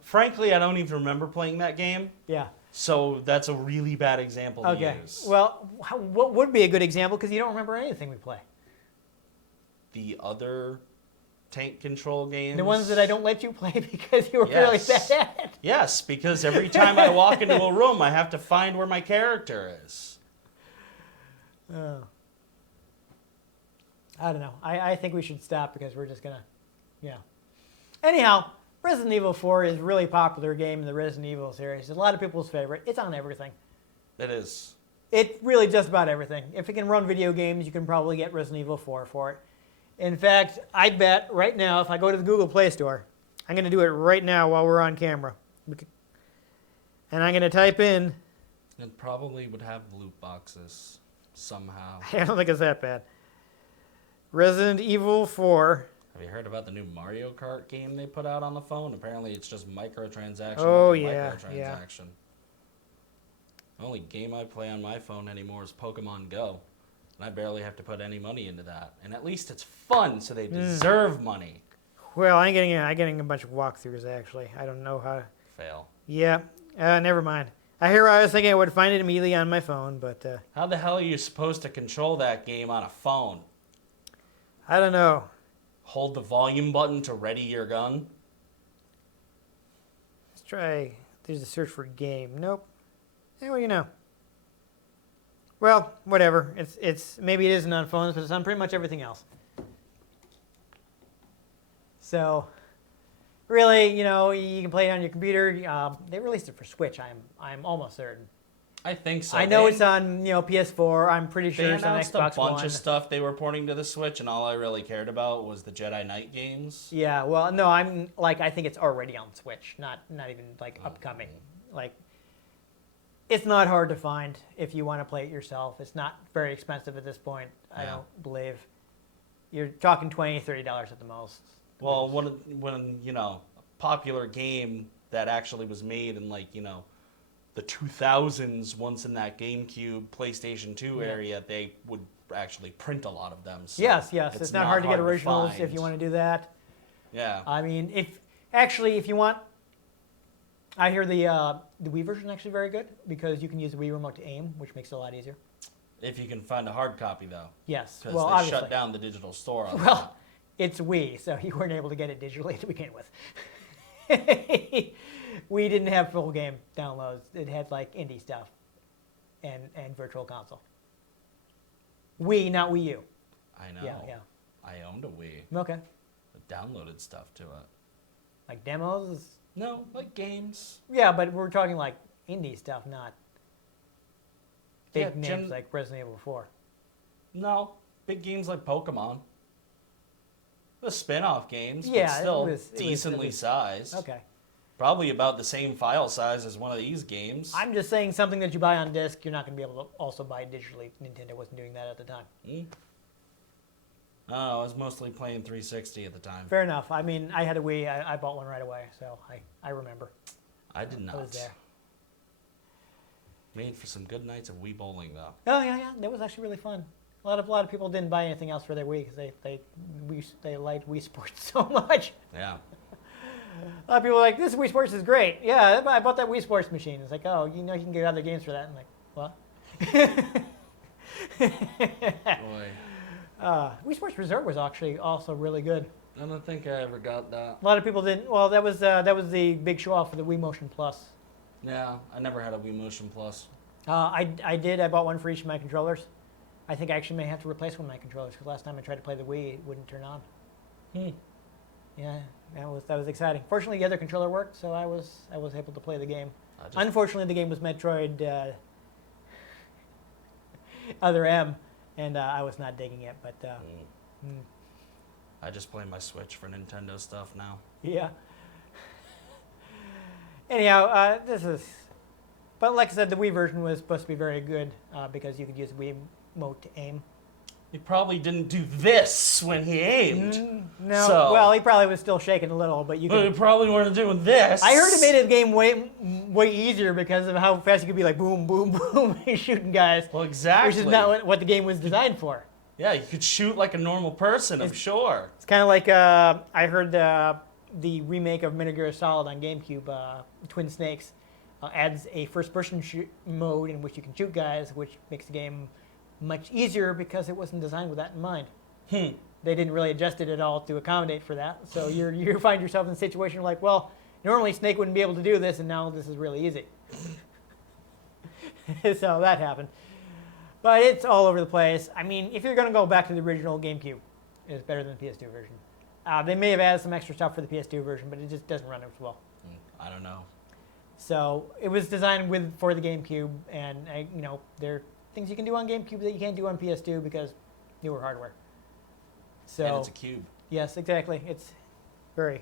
Frankly, I don't even remember playing that game, Yeah. so that's a really bad example to Okay. use. Well, what would be a good example? Because you don't remember anything we play. The other tank control games. The ones that I don't let you play because you were really Yes. bad at it. Yes, because every time I walk into a room, I have to find where my character is. Oh. I don't know. I think we should stop because we're just going to, Anyhow, Resident Evil 4 is a really popular game in the Resident Evil series. It's a lot of people's favorite. It's on everything. It is. It's really just about everything. If it can run video games, you can probably get Resident Evil 4 for it. In fact, I bet right now, if I go to the Google Play Store, I'm going to do it right now while we're on camera. And I'm going to type in, It probably would have loot boxes somehow. I don't think it's that bad, Resident Evil 4. Have you heard about the new Mario Kart game they put out on the phone? Apparently it's just microtransaction. Oh, after yeah, microtransaction. The only game I play on my phone anymore is Pokemon Go. And I barely have to put any money into that. And at least it's fun, so they deserve money. Well, I'm getting a bunch of walkthroughs, actually. I don't know how. Fail. Yeah, never mind. I was thinking I would find it immediately on my phone, but How the hell are you supposed to control that game on a phone? I don't know. Hold the volume button to ready your gun? Let's try. There's a search for game. Nope. Well, Well, whatever. It's maybe it isn't on phones, but it's on pretty much everything else. So, really, you can play it on your computer. They released it for Switch. I'm almost certain. I think so. I know it's on PS4. I'm pretty They sure it's on announced Xbox a bunch One. of stuff they were porting to the Switch, and all I really cared about was the Jedi Knight games. Yeah, well, no, I think it's already on Switch, not even upcoming. It's not hard to find if you want to play it yourself. It's not very expensive at this point, I Yeah. don't believe. You're talking $20, $30 at the most. Well, when a popular game that actually was made in the 2000s, once in that GameCube, PlayStation 2 area, they would actually print a lot of them. So Yes. It's not hard to get originals if find. you want to do that. Yeah. I mean, if you want, I hear the Wii version is actually very good because you can use the Wii remote to aim, which makes it a lot easier. If you can find a hard copy, though. Yes. Because Well, they obviously. shut down the digital store on that. Well, it's Wii, so you weren't able to get it digitally to begin with. We didn't have full game downloads. It had like indie stuff and virtual console. Wii, not Wii U. I know. Yeah. I owned a Wii. Okay. I downloaded stuff to it. Like demos? No, like games. Yeah, but we're talking like indie stuff, not big Yeah, names like Resident Evil 4. No, big games like Pokemon. The spin-off games, Yeah, but still it was decently sized. Okay. Probably about the same file size as one of these games. I'm just saying something that you buy on disc, you're not going to be able to also buy digitally. Nintendo wasn't doing that at the time. I was mostly playing 360 at the time. Fair enough. I mean, I had a Wii. I bought one right away, so I remember. I did not. I was there. Made for some good nights of Wii bowling, though. Oh yeah. That was actually really fun. A lot of people didn't buy anything else for their Wii because they liked Wii Sports so much. Yeah. A lot of people were like, this Wii Sports is great. Yeah, I bought that Wii Sports machine. It's like, oh, you know, you can get other games for that. I'm like, what? Boy, Wii Sports Resort was actually also really good. I don't think I ever got that. A lot of people didn't. Well, that was the big show off for the Wii Motion Plus. Yeah, I never had a Wii Motion Plus. I did. I bought one for each of my controllers. I think I actually may have to replace one of my controllers because last time I tried to play the Wii, it wouldn't turn on. Yeah, that was exciting. Fortunately, the other controller worked, so I was able to play the game. Unfortunately, the game was Metroid Other M, and I was not digging it. But I just play my Switch for Nintendo stuff now. yeah. Anyhow, but like I said, the Wii version was supposed to be very good because you could use Wii Remote to aim. He probably didn't do this when he aimed. No, So- well, he probably was still shaking a little, but you But could. he probably weren't doing this. I heard it made the game way easier because of how fast you could be like boom, boom, boom, shooting guys. Well, exactly. Which is not what the game was designed for. Yeah, you could shoot like a normal person, I'm sure. It's kind of like I heard the remake of Metal Gear Solid on GameCube, Twin Snakes, adds a first-person mode in which you can shoot guys, which makes the game much easier because it wasn't designed with that in mind. They didn't really adjust it at all to accommodate for that. So you find yourself in a situation like, well, normally Snake wouldn't be able to do this, and now this is really easy. So that happened. But it's all over the place. I mean, if you're going to go back to the original GameCube, it's better than the PS2 version. They may have added some extra stuff for the PS2 version, but it just doesn't run as well. I don't know. So it was designed for the GameCube, and there are things you can do on GameCube that you can't do on PS2 because newer hardware. So And it's a cube. yes, exactly. It's very.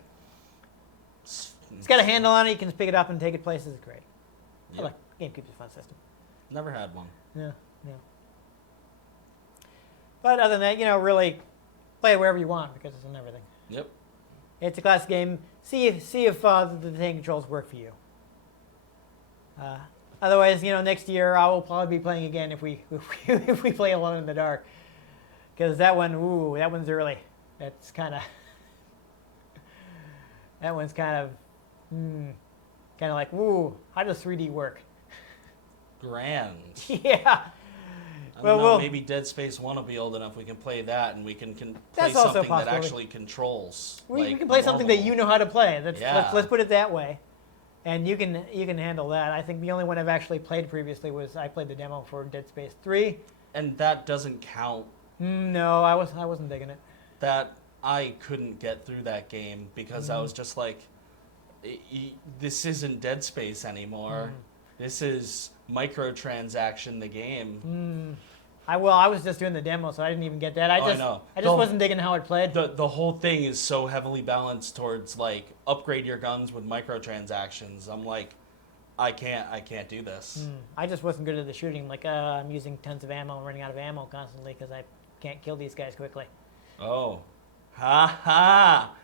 It's got a handle on it. You can pick it up and take it places. It's great. Yep. I like GameCube's a fun system. Never had one. Yeah. But other than that, really play it wherever you want because it's on everything. Yep. It's a classic game. See if the thing controls work for you. Otherwise, next year I will probably be playing again if we play Alone in the Dark, because that one's early. That's kind of that one's kind of like, ooh, how does 3D work? Grand. Yeah. I don't know, maybe Dead Space 1 will be old enough we can play that and we can play That's also a something that possibility. actually controls. We can play something that you know how to play. Yeah. Let's put it that way. And you can handle that. I think the only one I've actually played previously was I played the demo for Dead Space 3. And that doesn't count. No, I wasn't digging it. That I couldn't get through that game because I was just like, this isn't Dead Space anymore. This is microtransaction the game. I was just doing the demo, so I didn't even get that. I know. just wasn't digging how it played. The whole thing is so heavily balanced towards like upgrade your guns with microtransactions. I'm like, I can't do this. I just wasn't good at the shooting. Like I'm using tons of ammo and running out of ammo constantly because I can't kill these guys quickly. Oh, ha ha!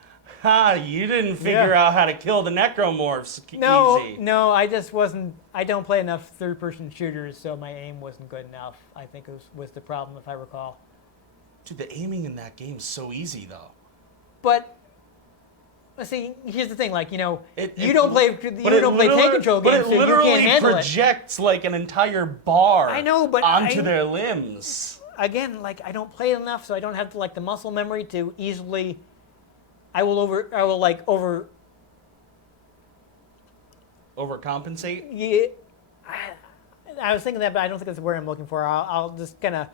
Ha! You didn't figure out how to kill the necromorphs easy. No, I just wasn't. I don't play enough third-person shooters, so my aim wasn't good enough. I think was the problem, if I recall. Dude, the aiming in that game is so easy, though. But let's see. Here's the thing. Like, you don't play tank control games, so you can't handle it. Projects like an entire bar. I know, but onto their limbs. Again, like I don't play it enough, so I don't have the muscle memory to easily. I will overcompensate. Yeah, I was thinking that, but I don't think that's the word I'm looking for. I'll just kind of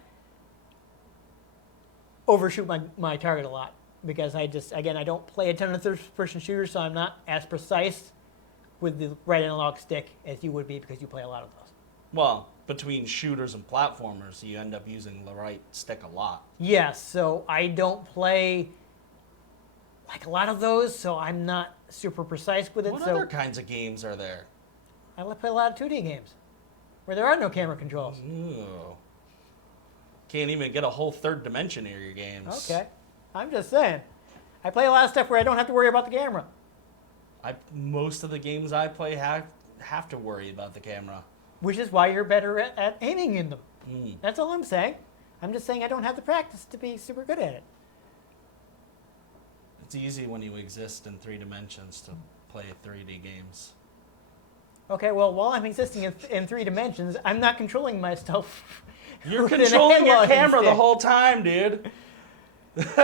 overshoot my target a lot because I don't play a ton of third-person shooters, so I'm not as precise with the right analog stick as you would be because you play a lot of those. Well, between shooters and platformers, you end up using the right stick a lot. Yes, so I don't play like a lot of those, so I'm not super precise with it. What other kinds of games are there? I play a lot of 2D games where there are no camera controls. Ooh. Can't even get a whole third dimension in your games. Okay, I'm just saying. I play a lot of stuff where I don't have to worry about the camera. Most of the games I play have to worry about the camera. Which is why you're better at aiming in them. Mm. That's all I'm saying. I'm just saying I don't have the practice to be super good at it. It's easy when you exist in 3 dimensions to play 3D games. Okay, well, while I'm existing in 3 dimensions, I'm not controlling myself. You're controlling your camera the whole time, dude. That's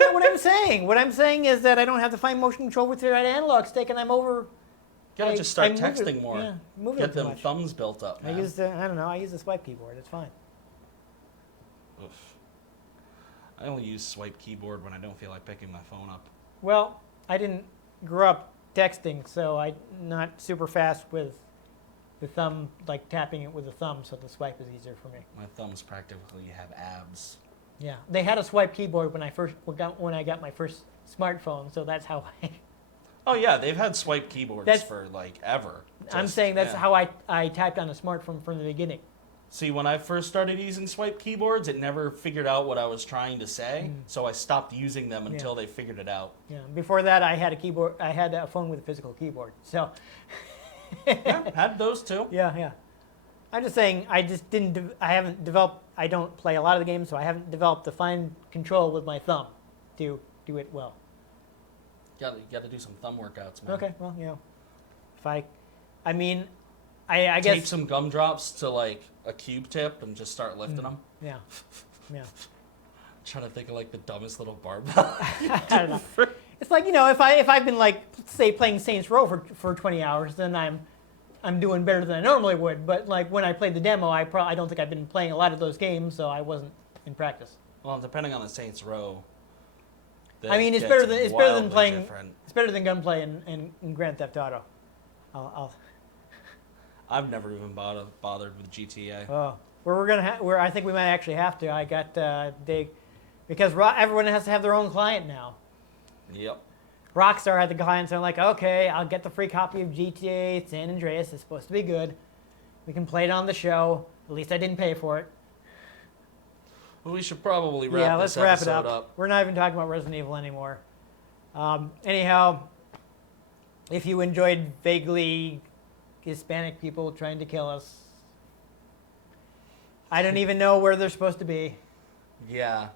not what I'm saying. What I'm saying is that I don't have to find motion control with the right analog stick, and I'm over. Gotta just start I move texting it, more. Yeah, moving Get it too them much. thumbs built up, man. I use the swipe keyboard. It's fine. Oof. I only use swipe keyboard when I don't feel like picking my phone up. Well, I didn't grow up texting, so I'm not super fast with the thumb, like tapping it with the thumb, so the swipe is easier for me. My thumbs practically have abs. Yeah, they had a swipe keyboard when I got my first smartphone, so that's how I. Oh yeah, they've had swipe keyboards for like ever. I'm saying that's how I typed on a smartphone from the beginning. See, when I first started using swipe keyboards, it never figured out what I was trying to say, so I stopped using them until they figured it out. Yeah. Before that, I had a phone with a physical keyboard. So. Yeah, had those too. Yeah. I'm just saying I don't play a lot of the games, so I haven't developed the fine control with my thumb to do it well. You gotta do some thumb workouts, man. Okay, well, if I guess. Tape some gumdrops to like a cube tip and just start lifting them. Yeah. Trying to think of like the dumbest little barbell. I don't know. It's like, if I've been like, say, playing Saints Row for 20 hours, then I'm doing better than I normally would. But like when I played the demo, I don't think I've been playing a lot of those games, so I wasn't in practice. Well, depending on the Saints Row. I mean, it's better than playing. Different. It's better than gunplay in Grand Theft Auto. I've never even bothered with GTA. Oh, where I think we might actually have to. I got because everyone has to have their own client now. Yep. Rockstar had the client, so I'm like, okay, I'll get the free copy of GTA San Andreas. It's supposed to be good. We can play it on the show. At least I didn't pay for it. Well, we should probably wrap this let's episode wrap it up. We're not even talking about Resident Evil anymore. Anyhow, if you enjoyed vaguely Hispanic people trying to kill us, I don't even know where they're supposed to be. Yeah.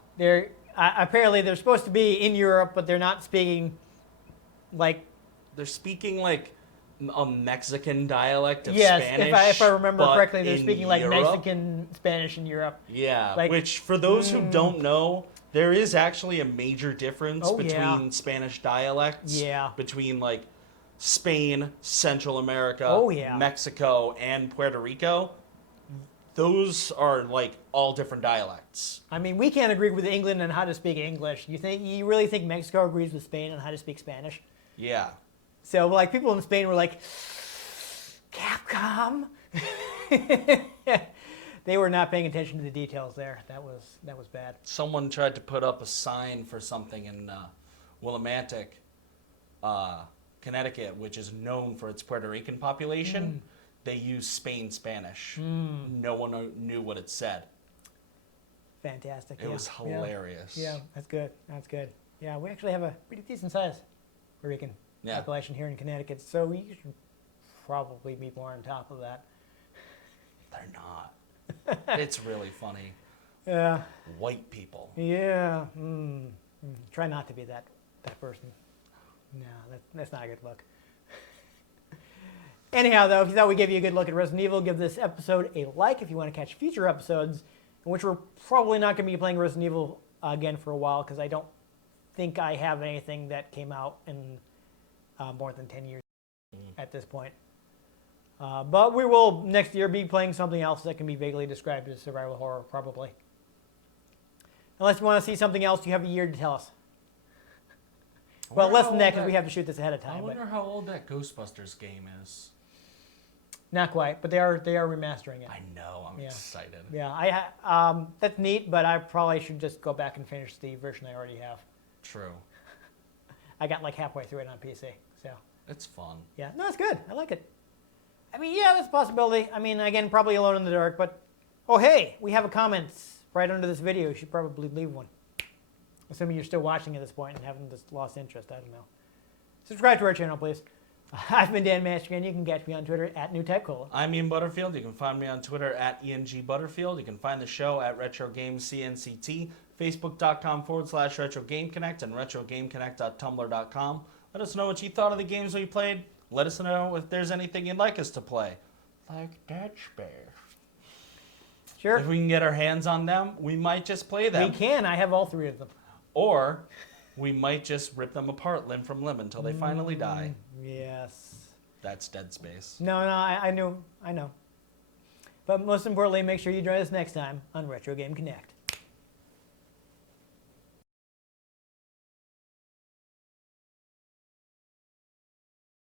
Apparently they're supposed to be in Europe, but they're not speaking like. They're speaking like a Mexican dialect of Spanish. Spanish. If I remember correctly, they're speaking like Europe. Mexican Spanish in Europe. Yeah, Like, which for those who don't know, there is actually a major difference between Spanish dialects. Yeah. Between like Spain, Central America, Mexico, and Puerto Rico. Those are like all different dialects. I mean, we can't agree with England on how to speak English. You really think Mexico agrees with Spain on how to speak Spanish? Yeah. So like people in Spain were like, Capcom. They were not paying attention to the details there. That was bad. Someone tried to put up a sign for something in Willimantic, Connecticut, which is known for its Puerto Rican population. They use Spain Spanish. No one knew what it said. Fantastic. It was hilarious. Yeah, that's good. That's good. Yeah, we actually have a pretty decent size Rican Yeah. population here in Connecticut, so we should probably be more on top of that. They're not. It's really funny. Yeah. White people. Yeah. Try not to be that person. No, that's not a good look. Anyhow, though, if you thought we gave you a good look at Resident Evil, give this episode a like if you want to catch future episodes, in which we're probably not going to be playing Resident Evil again for a while, because I don't think I have anything that came out in more than 10 years at this point. But we will next year be playing something else that can be vaguely described as survival horror, probably. Unless you want to see something else, you have a year to tell us. Well, less than that, because we have to shoot this ahead of I time. But wonder how old that Ghostbusters game is. not quite, but they are remastering it. I know. I'm Yeah. excited. Yeah, that's neat, but I probably should just go back and finish the version I already have. True. I got like halfway through it on PC, so It's fun. yeah, no, it's good. I like it. I mean, yeah, that's a possibility. I mean, again, probably alone in the dark, but oh hey, we have a comment right under this video. You should probably leave one. Assuming you're still watching at this point and haven't just lost interest. I don't know. Subscribe to our channel, please. I've been Dan Mastriani. You can catch me on Twitter at NewTypeCola. I'm Ian Butterfield. You can find me on Twitter at ENGButterfield. You can find the show at RetroGamesCNCT, Facebook.com/RetroGameConnect, and RetroGameConnect.tumblr.com. Let us know what you thought of the games we played. Let us know if there's anything you'd like us to play. Like Dead Space. Sure. If we can get our hands on them, we might just play them. We can. I have all three of them. Or we might just rip them apart limb from limb until they finally die. Yes. That's Dead Space. No, I know. But most importantly, make sure you join us next time on Retro Game Connect.